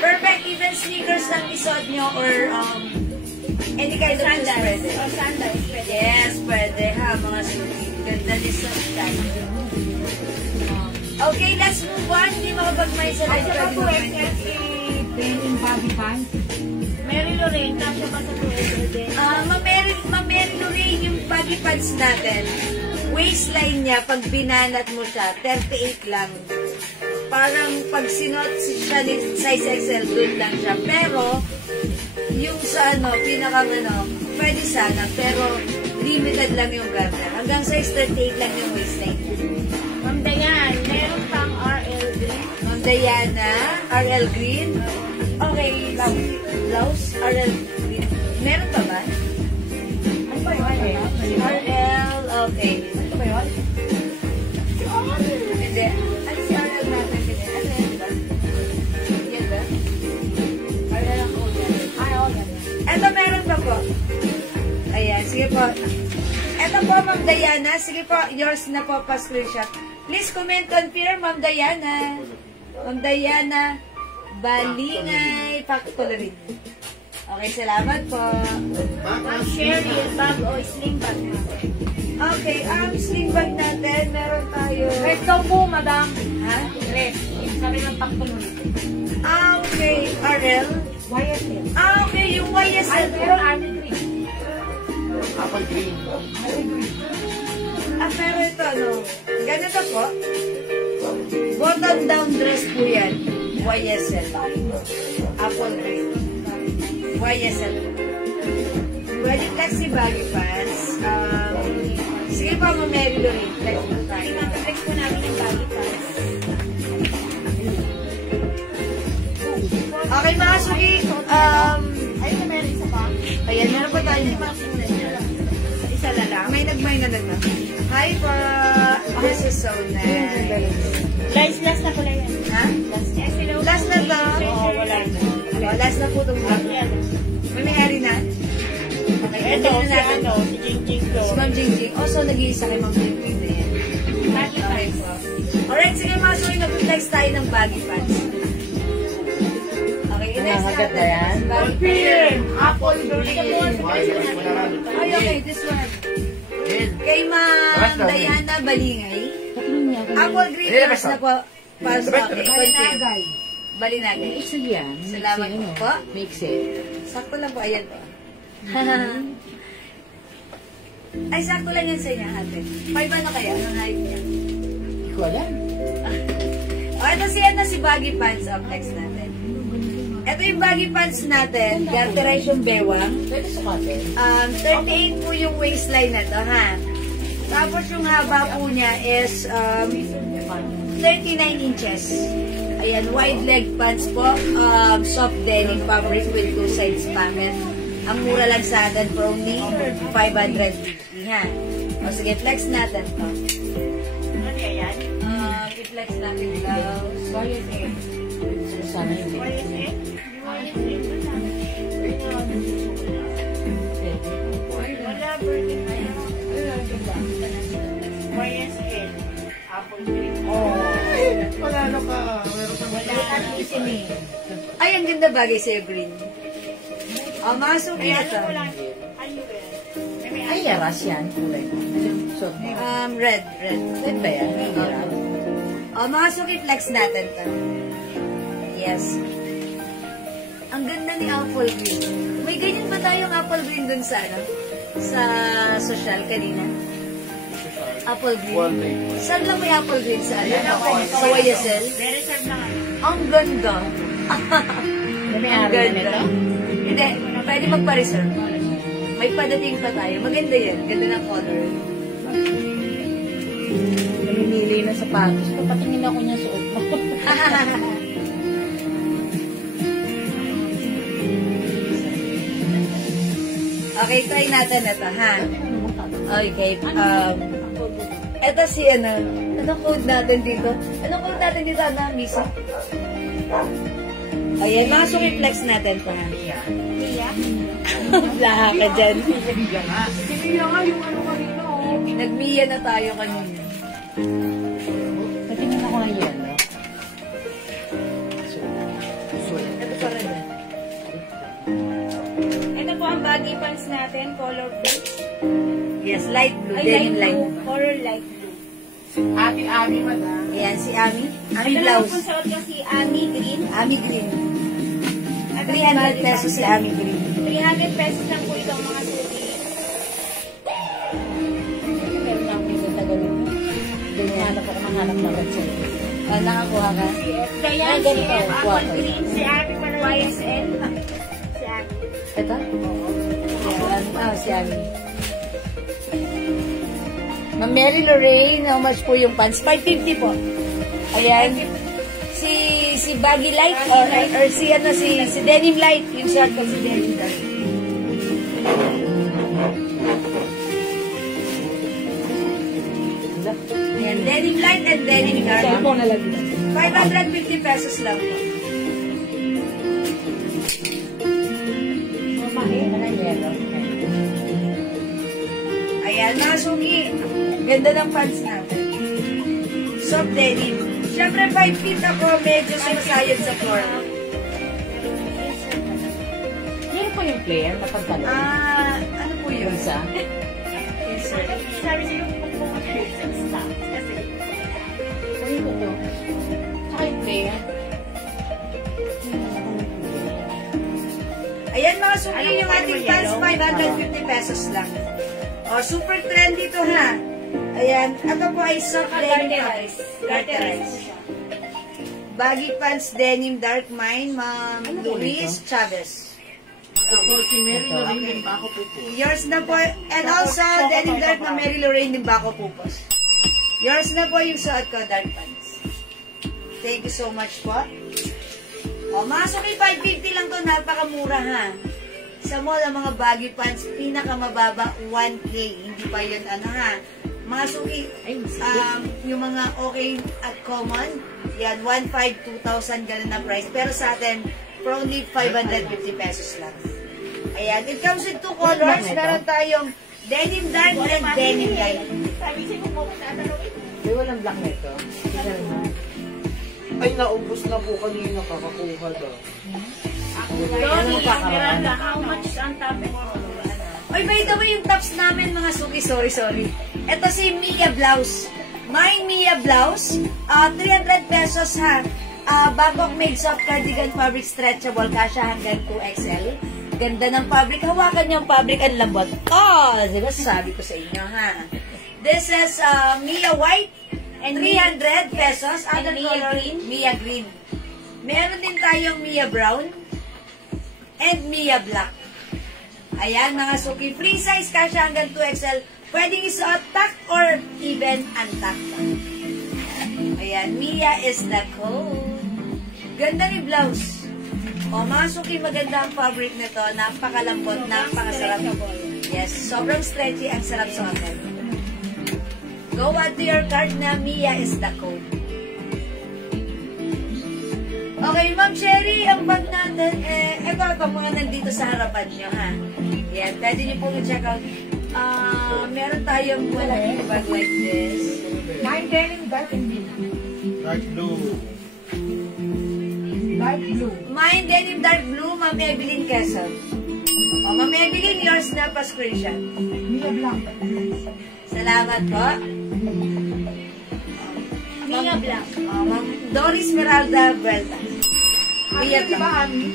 Perfect, even sneakers lang isuot nyo or any kind of shoes pwede. Or sandals. Pwede. Yes, pwede ha, mga suki. Ganda ni social. Okay, let's move on. Hindi makapag-may sa Ay, sa pwede 2XL, Training body pants. Mary Lorraine. Kasya pa sa 2XL din. Ma'am Lorraine, yung baggy pants natin, waistline niya, pag binanat mo siya, 38 lang. Parang pag sinot siya ni size XL, dun lang siya. Pero, yung sa pinakang pwede sana, pero limited lang yung garter. Hanggang size 38 lang yung waistline. Ma'am Dayan, meron pang RL green. Ma'am Diana, RL Green. Okay, blouse, RL Green. Meron pa ba? Ano ba yun? RL, okay. Ano ba yun? Hindi. Ano si RL natin? Ano yan, diba? Yan ba? RL ang old. Ay, okay. Eto, meron pa po. Ayan, sige po. Eto po, Ma'am Diana. Sige po, yours na po pa-screenshot. Please comment confirm, Ma'am Diana. Ma'am Diana, Balingay Factory. Okay, salamat po. Ma'am Sherry, bag o sling bag natin. Okay, sling bag natin, meron tayo. Rest daw po, madam. Ha? Rest. Sabi ng pagtulog. Okay, RL. YSL. Okay, yung YSL. Pero army green. Apple green. Pero ito, no? Ganito po. Button down dress po yan. YSL. Apple green. YSL. Pwede kasi baggy pants. Sige pa, Mary Lorraine. Flex po tayo. Flex po namin yung baggy pants. Okay, mga suki. Ayun na meron isa pa. Ayan, meron pa tayo. Isa na lang. May nagmay na lang. Hi po. This is so nice. Last na pala yan. Ha? Last na to? Oo, wala na. Oh, last na po itong vlog. May may-ari na? Okay, Ito, na si natin. si Jingjing to. Si Ma'am Jingjing. Oh, so nag-iisa kay Ma'am Jingjing na yan. Baggy pants. Alright, sige mga suki, nag-flex tayo ng baggy pants. Okay, next natin. Baggy pants. Apple green. Ay, okay, this one. Kay Ma'am Diana Balingay. Apple green last na po. Pasok. Balinagay. Balinagay. Isa yan. Salamat po. Mix it. Sakto lang po, ayan po. Ay, sakto lang yan sa inyo, ate. 5 ano kaya? Anong height niya? Hindi ko alam. O, ito si baggy pants ang next natin. Ito yung baggy pants natin. Garterize yung bewang. Pwede sukatin. 38 po yung waistline na to, ha? Tapos yung haba po niya is 39 inches. Ayan, wide leg pants po. Soft denim fabric with 2 sides pocket. Ang mura lang sa atin for only 550, ha? O sige, flex natin to. Ano yan? I-flex natin blouse. Sana hindi. Wala, birthday na yan. YSL. Apple green. Panalo ka. Meron ka. Ay, ang ganda bagay sa'yo, green. O, mga suki ito. Ay, yaras yan. Kulay. So, Red. red ba yan? Yaras. O, mga suki, flex natin to. Yes. Ang ganda ni apple green. May ganyan ba tayong apple green dun sa, ano? Sa social kanina? Apple green. One day. Saan lang may apple green sa, ano? Sa YSL? Reserve na nga. Ang ganda. May Ang ari na ganda. nito? Hindi, pwede magpa-reserve. May padating pa tayo. Maganda yan. Ganda ng color. Namimili ng sapatos. Papatingin ako niya suot mo. Okay, try natin ito, ha? Okay, ito si, anong code natin dito? Anong code natin dito, Misa? Ayan, mga sumiplex natin pa. Laha ka dyan. Siniya nga yung ano kanina, oh. Nagmiya na tayo kanina. Patingin ako ng yelo. Ito pa rin. Ito po ang baggy pants natin, color blue. Yes, light blue. Ay, Denim light. Color light blue. Ate-ami, madam. Ayan, si Ami. Ami Ito naman po blouse. suot ko si Ami Green. Ami green. At 300 pesos si Ami green. 300 pesos lang po itong mga suki. Meron na akong isang tagalog. Hanap ako ng hanap ng red sa'yo. Nakakuha ka? Kaya ganito, si Apple water. Green, si Ami pala YSL. Si Ami. Ito? Ayan, si Ami. Ma'am Mary Lorraine, how much po yung pants? 550 po. Ayan. Si Baggy Light or si Denim Light, yung short ko si Denim Light. Ayan, Denim Light and Denim Dark. Cellphone na lang din. 550 pesos lang po. Mamahin na ng yelo. Ayan, Ayan, mga suki. Ganda ng pants natin. Soft denim. Siyempre, 5 feet ako, medyo sumasayod sa floor. Yan po yung player na pagtanong. Ano po yun? Isa? Insert. Sabi sa'yo, pumunta sa staff. Kasi, Sabi ko to. Tsaka yung player. Ayan mga suki, yung ating pants, 550 pesos lang. O, super trendy to ha. Ayan, ito po ay soft denim pants. garterize. Baggy pants, denim, dark mine, Ma'am Luis Chavez. Ako, si Mary Lorraine din ba ako po? Yours na po, and also, denim dark na Mary Lorraine din ba ako pupos. Yours na po yung suot ko, dark pants. Thank you so much po. O, mga suki, 550 lang to, napakamura ha. Sa mall, ang mga baggy pants, pinakamababa, 1K. Hindi pa yun, ano ha. Mga suki, yung mga okay at common, yan, 1,500, 2,000, ganun na price. Pero sa atin, for only 550 pesos lang. Ayan, it comes with 2 colors. Meron tayong denim dark and denim light. Sabi sa'yo, pumunta sa loob. May walang black nito. Isa naman. Ay, naubos na po kanina kakakuha daw. Tony, Miranda, how much ang topic mo? Oy, by the way, yung tops namin, mga suki, sorry. Ito si Mia Blouse. My Mia Blouse, 300 pesos ha. Bagong made soft cardigan fabric stretchable, kasya hanggang 2XL. Ganda ng fabric. Hawakan niyo ang fabric, ang lambot. Diba sabi ko sa inyo ha. This is Mia White, and 300 pesos. Other Mia color, Green. Mia Green. Meron din tayong Mia Brown and Mia Black. Ayan, mga suki. Free size, kasya hanggang 2XL. Pwedeng isuot tuck or even untuck. Ayan, Mia is the code. Ganda ni blouse. O, mga suki, maganda ang fabric nito. Napakalambot, napakasarap. Yes, sobrang stretchy, ang sarap suotin. Go add to your cart na Mia is the code. Okay, Ma'am Sherry, ang bag natin, ito mga nandito sa harapan nyo, ha? Yan, pwede nyo pong i-check out. Meron tayong malaking bag like this. Mine denim dark and blue. Dark blue. Dark blue. Mine denim dark blue, Ma'am Evelyn Quezon. O, Ma'am Evelyn, yours na pa-screenshot. Mia black. Salamat po. Mia Black. Ma'am Doris Meralda Vuelta. Mia Di ba, Ami?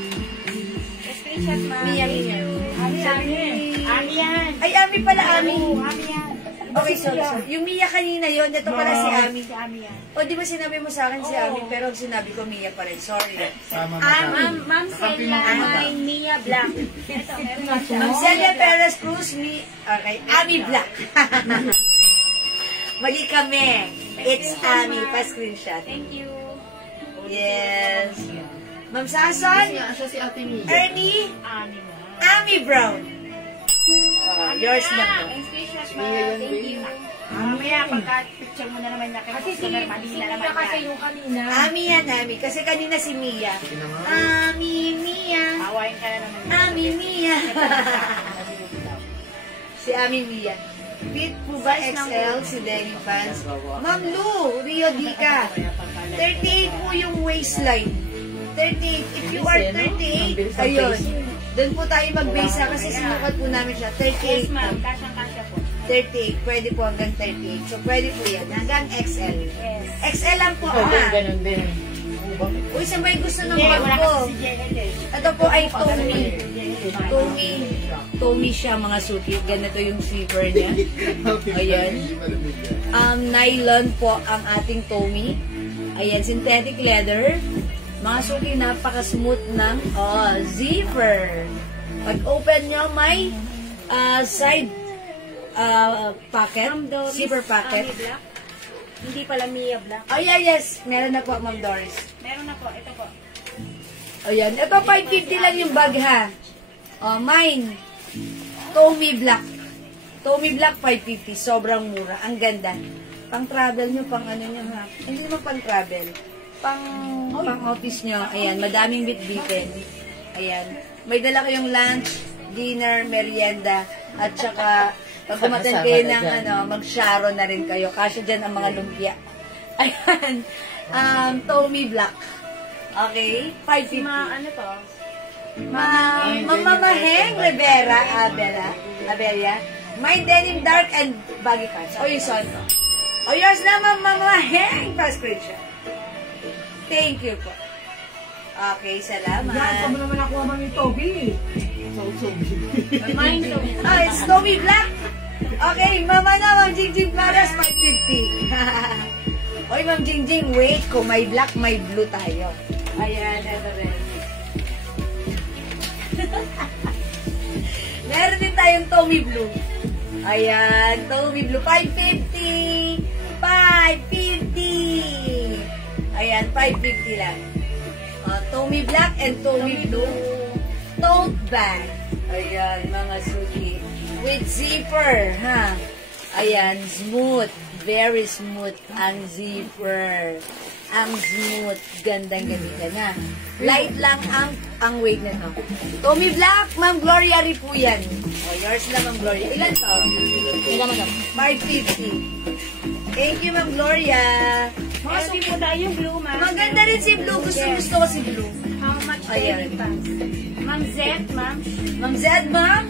Screenshot, ma'am. Mia. Ami yan. Ay, Ami pala, Ami. Ami yan. Okay, sorry. Yung Mia kanina yon, ito pala si Ami. Si Ami yan. O, di ba sinabi mo sa akin si Ami, pero sinabi ko Mia pa rin. Sorry. Tama na. Ma'am Celia, may Mia Black. Ito, meron siya. Ma'am Celia Perez Cruz, okay, Ami Black. Mali kami. It's Ami. Pa-screenshot. Thank you. Yes. Ma'am Sason, Siya si Ate Mia. Ernie, Ami na. Ami Brown. Yours na po. And screenshot, ma'am. Thank you. Mamaya, pagka-picture mo na naman niya. Kasi sinita kasi yung kanina. Ami yan, Ami. Kasi kanina si Mia. Ami, Mia. Awayin ka na naman. Ami, Mia. Si Ami Mia. Fit po ba XL si Denny Pants? Ma'am Lou, Rio Dica. 38 po yung waistline. 38. If you are 38, ayun. Doon po tayo mag-base kasi sinukat po namin siya. 38. Yes, ma'am. Kasyang-kasya po. 38. Pwede po hanggang 38. So, pwede po yan. Hanggang XL. Yes. XL lang po, Ganun din. Uy, sabay gusto ng Yeah, bag wala ko. kasi si JL eh. Ito po ay Tommy siya, mga suki. Ganito yung zipper niya. Ayan. Nylon po ang ating Tommy. Ayan, synthetic leather. Mga suki, napaka-smooth ng zipper. Pag open nyo, may side pocket, zipper pocket. Ami Black. Hindi pala Mia Black. Oh, yeah, yes. Meron na po, Ma'am Doris. Meron na po. Ito po. Ayan. Ito, 550 lang yung bag, ha. Mine. Tommy Black. Tommy Black, 550. Sobrang mura. Ang ganda. Pang travel nyo, pang ano nyo, ha. Hindi naman pang travel. Pang office nyo. Ayan, madaming bit-bitin. Ayan. May dala kayong lunch, dinner, merienda, at saka Pag kumatan kayo ng mag-sharon na rin kayo. Kasya dyan ang mga lumpia. Ayan. Tommy Black. Okay? 550. Ano to? Mamamaheng Rivera Abelia. My denim dark and baggy pants. O yung son ko. O yours na mamamaheng prescription. Thank you po. Okay, salamat. Yan, kamo naman nakuha mo yung Toby. Mine to. Oh, it's Tommy Black. Okay, mama na, Ma'am Jingjing Paras, 550. Oy, Ma'am Jingjing, wait. Kung may black, may blue tayo. Ayan, ito rin. Meron din tayong Tommy Blue. Ayan, Tommy Blue, 550. 550. Ayan, 550 lang. Tommy Black and Tommy Blue. Tote bag. Ayan, mga suki. With zipper, ha? Ayan, smooth. Very smooth ang zipper. Ang smooth. Gandang ganito na. Light lang ang weight na to. Tommy Black, Ma'am Gloria rin po yan. O, yours na, Ma'am Gloria. Ilan to? Ilan mo 550. Thank you, Ma'am Gloria. Mga suki po tayo yung blue, ma'am. Maganda rin si Blue. Gusto ko si Blue. How much Ayan. Ma'am Zed, ma'am. Ma'am Zed, ma'am,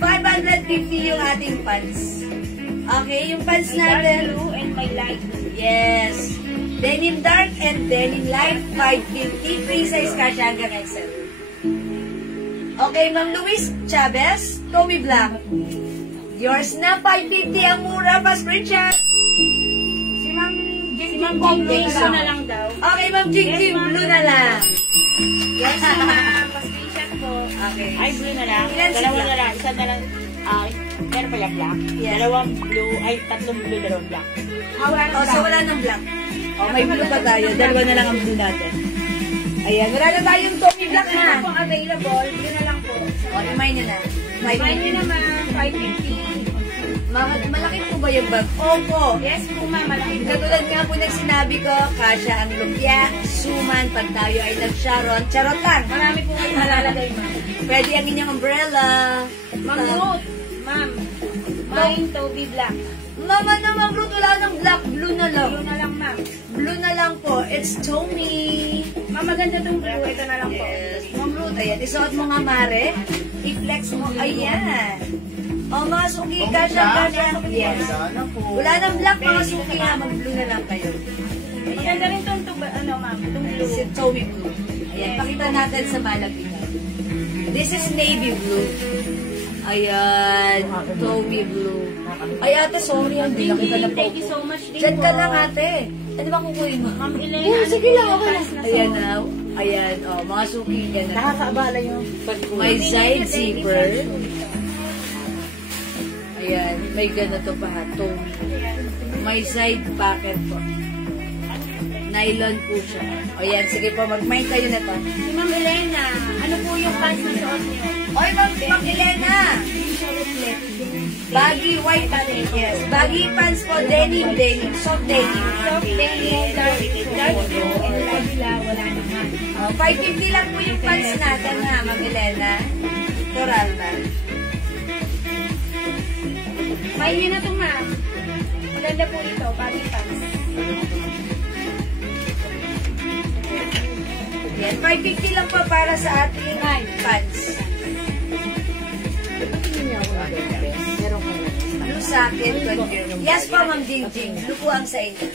550 yung ating pants. Okay, yung pants Dark natin. blue and my light blue. Yes. Denim dark and denim light, 550. Free size kasha hanggang XL. Okay, Ma'am Luis Chavez, Tommy Black. Yours na, 550 ang mura pa, screenshot. Si Ma'am Jingjing blue na lang daw. Okay, Ma'am Jingjing, blue na lang. Yes, ma'am. Pa-screenshot po. Okay. Ay, blue na lang. Ilan si Dalawa Black? na lang. Isa na lang. Meron pala black. Yes. Dalawang blue. Ay, tatlong blue, dalawang black. Oh, so wala ng black. Oh, may blue pa tayo. Dalawa na lang ang blue natin. Ayan, wala na tayong Tommy Black Kung na. pong available, blue na lang po. O, imay nyo na. Mine nyo naman, 550. Malaki po ba yung bag? Opo. Yes po, ma'am. Malaki po. Katulad nga po ng sinabi ko, kasya ang lumpia, suman, pag tayo ay nag-sharon. Charot lang. Marami po kayo malalagay, ma'am. Pwede ang inyong umbrella. Ma'am Ruth, ma'am. Mine Toby Black. Mama naman, Ruth, wala ng black. Blue na lang. Blue na lang, ma'am. Blue na lang po. It's Tommy. Ma'am, maganda tong blue. Ito na lang po. Yes. Ma'am Ruth, ayan. Isuot mo nga, Mare. I-flex mo. Ayan. O, mga suki, kasya. Yes. Wala ng black, mga suki ha. Mag-blue na lang kayo. Maganda rin itong, ma'am. Itong blue. Si Tommy Blue. Ayan, pakita natin sa malapitan. This is navy blue. Ayan, Tommy Blue. Ay, ate, sorry. Hindi nakita na po. Thank you so much din Diyan po. ka lang, ate. Ano ba kukuhin mo? Ma'am Elaine, sige lang. Ayan na. Ayan, o, mga suki yan. Nakakaabala yung May side zipper. Ayan, may ganito pa ha, Tommy. May side pocket po. Nylon po siya. O yan, sige po, mag-mind kayo na to. Si Ma'am Elena, ano po yung pants na suot niyo? Oy, Ma'am Elena! Baggy white pants, yes. Baggy pants po, denim, soft denim. Soft denim, dark blue, and light wala naman. O, 550 lang po yung pants natin ha, Ma'am Elena. Coral na. May niyo na ito, ma'am. Maganda po ito, baggy pants. Yan, 550 lang po para sa ating pants. Blue sa akin, confirm. Yes po, Ma'am Jingjing. Blue po ang sa inyo.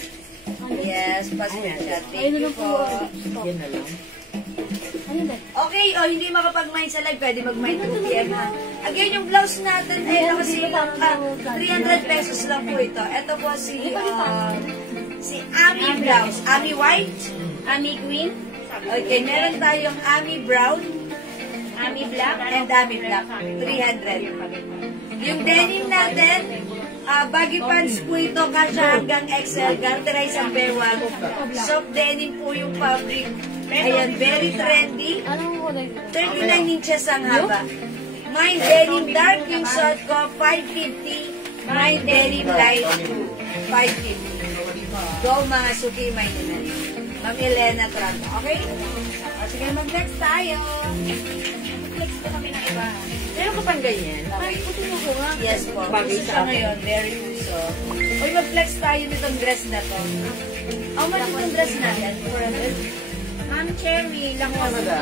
Yes, passport siya. Thank you po. Yan na lang. Okay, hindi makapag-mind sa live. Pwede mag-mind 2 PM ha. Again, yung blouse natin ay nakasila lang. 300 pesos lang po ito. Ito po si Ami Blouse. Ami White. Ami Green, Okay, meron tayong Ami Brown Ami Black, and Ami Black. 300. Yung denim natin, baggy pants po ito, kasya hanggang XL, garterize ang bewang. Soft denim po yung fabric. Ayan, very trendy. 39 inches ang haba. Mine denim dark, yung short ko, 550. Mine denim light, 550. Go mga suki, mine na. Ma'am Elena Trano, okay? Sige, mag-next tayo. Flex po kami ng iba. Meron ka pang ganyan? Ay, puti mo ko nga. Yes po. Bagay Gusto sa siya akin. ngayon. Very uso. Uy, mag-flex tayo nitong dress na to. How much itong dress natin? 400? Ma'am Cherry, lang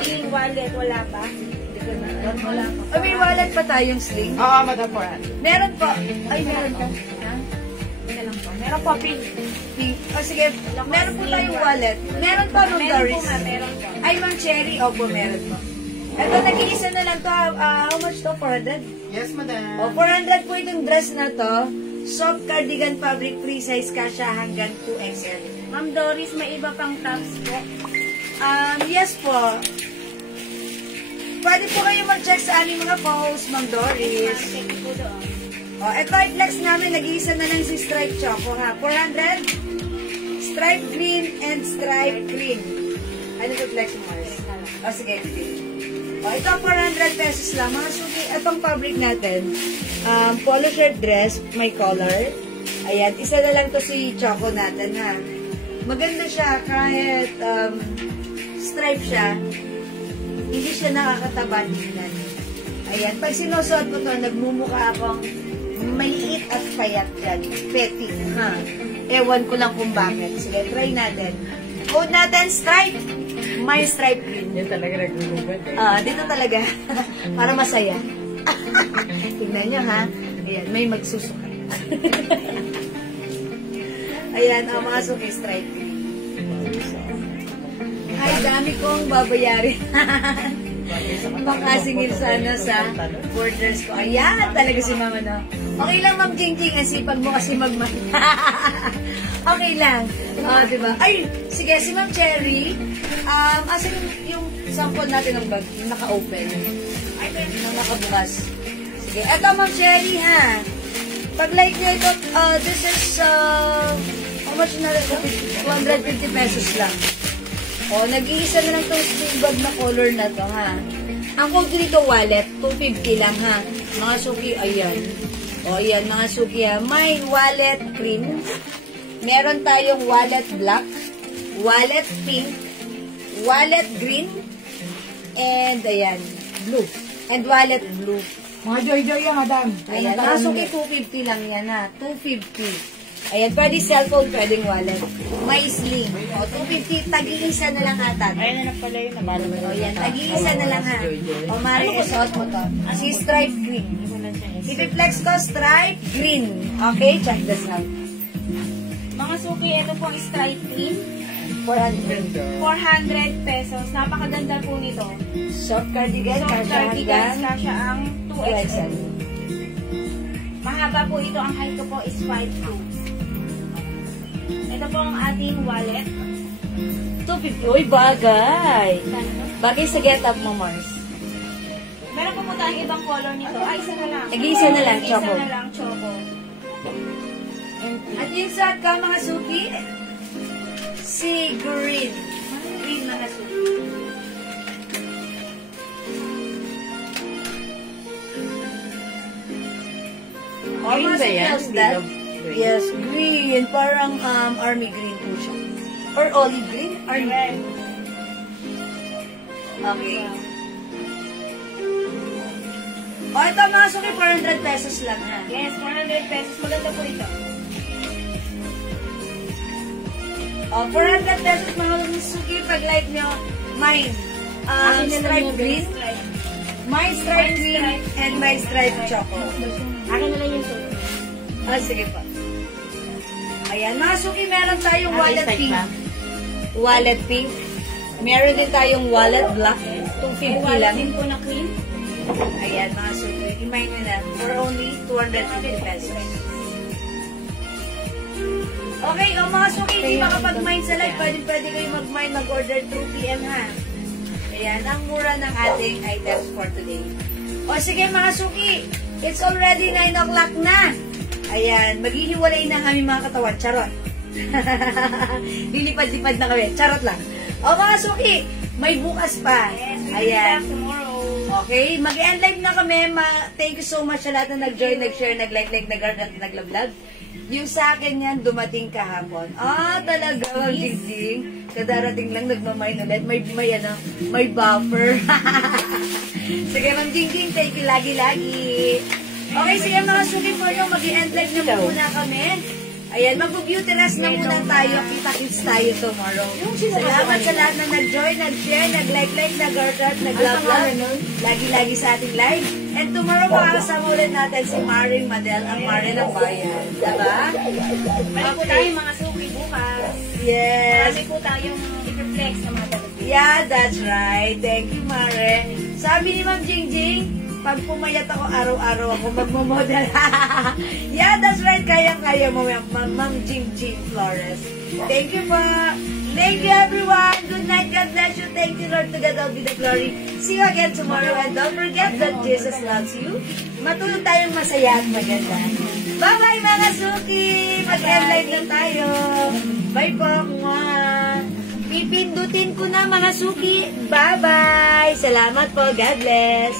yung wallet, wala pa? Hindi ko na alam. Wala pa. Uy, may wallet pa tayong sling. Oo, madam po. Meron po. Ay, meron ka. Ito lang po. Meron po, pink. Pink. O sige, meron po tayong wallet. Meron pa, Ma'am Meron po Doris. nga, meron po. Ay, Ma'am Cherry. Opo, meron po. Ito, nag-iisa na lang to. How much to? 400? Yes, madam. O, 400 po itong dress na to. Soft cardigan fabric, free size, kasha hanggang 2XL. Ma'am Doris, may iba pang tops po. Yes po. Pwede po kayo mag-check sa aming mga posts, Ma'am Doris. Check po doon. O, ito ay flex namin. Nag-iisa na lang si Stripe Choco, ha? 400. Stripe green and stripe green. Ano ito flex mo, Mars? O, sige. O, ito 400 pesos lang. Mga suki, itong fabric natin. Polo shirt dress, may collar. Ayan, isa na lang to si Choco natin, ha? Maganda siya kahit stripe siya. Hindi siya nakakataba tingnan. Ayan, pag sinusuot mo to, nagmumukha akong maliit at payat dyan. Petty, ha? Ewan ko lang kung bakit. Sige, try natin. Code natin, stripe. May stripe green. Yan talaga nagugubad eh. Dito talaga. Para masaya. Tignan nyo, ha? Ayan, may magsusuka. Ayan, mga suki stripe green. Ay, dami kong babayarin. Makasingil sana sa borders ko. Ayan, talaga si Mama, no? Okay lang, Ma'am Jingjing. Ang sipag mo kasi magmahal. Okay lang. Diba? Ay, sige, si Ma'am Cherry. Asan yung sample natin ng bag? Yung naka-open. Ay, yung nakabukas. Sige, eto Ma'am Cherry, ha? Pag like nyo ito, this is, how much na rin? 250 pesos lang. O, nag-iisa na lang itong sling bag na color na to, ha? Ang complete wallet, 250 lang, ha? Mga suki, ayan. O, ayan, mga suki, ha? May wallet green. Meron tayong wallet black, wallet pink, wallet green, and, ayan, blue. And wallet blue. Mga joy-joy yan, madam. Ayan, mga suki, 250 lang yan, ha? 250. Ayan, pwede cellphone, pwedeng wallet. May sling. O, 250, tag-iisa na lang ata. Ayun na pala yun. Nabalo mo O, yan, tag-iisa na lang ha. O, Mari, isuot mo to. Si stripe green. Ipiplex ko, stripe green. Okay, check this out. Mga suki, ito po ang stripe green. 400. 400 pesos. Napakaganda po nito. Soft cardigan, Soft kasha cardigans, hanggang kasha ang 2XL. 2XL. Mahaba po ito. Ang height ko po is 5'2". Ito po ang ating wallet. 250. Uy, bagay. Bagay sa get-up mo, Mars. Meron po tayong ibang color nito. Ay, isa na lang. Nag-iisa na lang, Isa choco. na lang, choco. At yung suot ka, mga suki, si green. Green, mga suki. Green ba yan? Smells that? Yes, green. Parang army green po siya. Or olive green? Army green. Okay. O, ito mga suki, 400 pesos lang ha. Yes, 400 pesos. Maganda po ito. O, 400 pesos mga suki, pag like nyo, mine. Stripe green, my stripe green, and my stripe choco. Akin na lang yung suki. Sige pa. Ayan, mga suki, meron tayong Ah, wallet may pink. pa. Wallet pink. Meron din tayong wallet black. May 250 wallet lang. din po na cream. Ayan, mga suki. Imay nyo na. For only 250 pesos. Okay, o mga suki, hindi makapag-mine sa live. Pwede kayo mag-mine, mag-order 2 p.m. ha. Ayan, ang mura ng ating items for today. O sige mga suki, it's already 9 o'clock na. Ayan, maghihiwalay na ang aming mga katawan. Charot. Lilipad-lipad na kami. Charot lang. O mga suki, may bukas pa. Yes, Ayan. tomorrow. Okay, mag-end live na kami. Thank you so much sa lahat na nag-join, nag-share, nag-like, nag-heart, at nag-love. Yung sa akin yan, dumating kahapon. Talaga, magiging. Kadarating lang, nagmamine ulit. May buffer. Sige, Ma'am Jingjing, thank you lagi-lagi. Okay, sige mga suki for you, mag-end live na muna kami. Ayan, mag-beauty rest na muna tayo. Kita-kits tayo tomorrow. Salamat sa lahat na nag-join, nag-share, nag-like, nag-heart, nag-love. Lagi-lagi sa ating live. And tomorrow, makakasama ulit natin si Maring Madel, ang Mare ng Bayan. Diba? Balik po tayo mga suki bukas. Yes. Marami po tayong i-reflex na mga talaga. Yeah, that's right. Thank you, Mare. Sabi ni Ma'am Jingjing, pag pumayat ako, araw-araw ako magmamodel. Yeah, that's right. Kaya-kaya mo, Ma'am Jingjing Flores. Thank you po. Thank you, everyone. Good night. God bless you. Thank you, Lord. To God all be the glory. See you again tomorrow. And don't forget that Jesus loves you. Matulog tayong masaya at maganda. Bye-bye, mga suki. Mag-end live na tayo. Bye po. Mwah. Pipindutin ko na, mga suki. Bye-bye. Salamat po. God bless.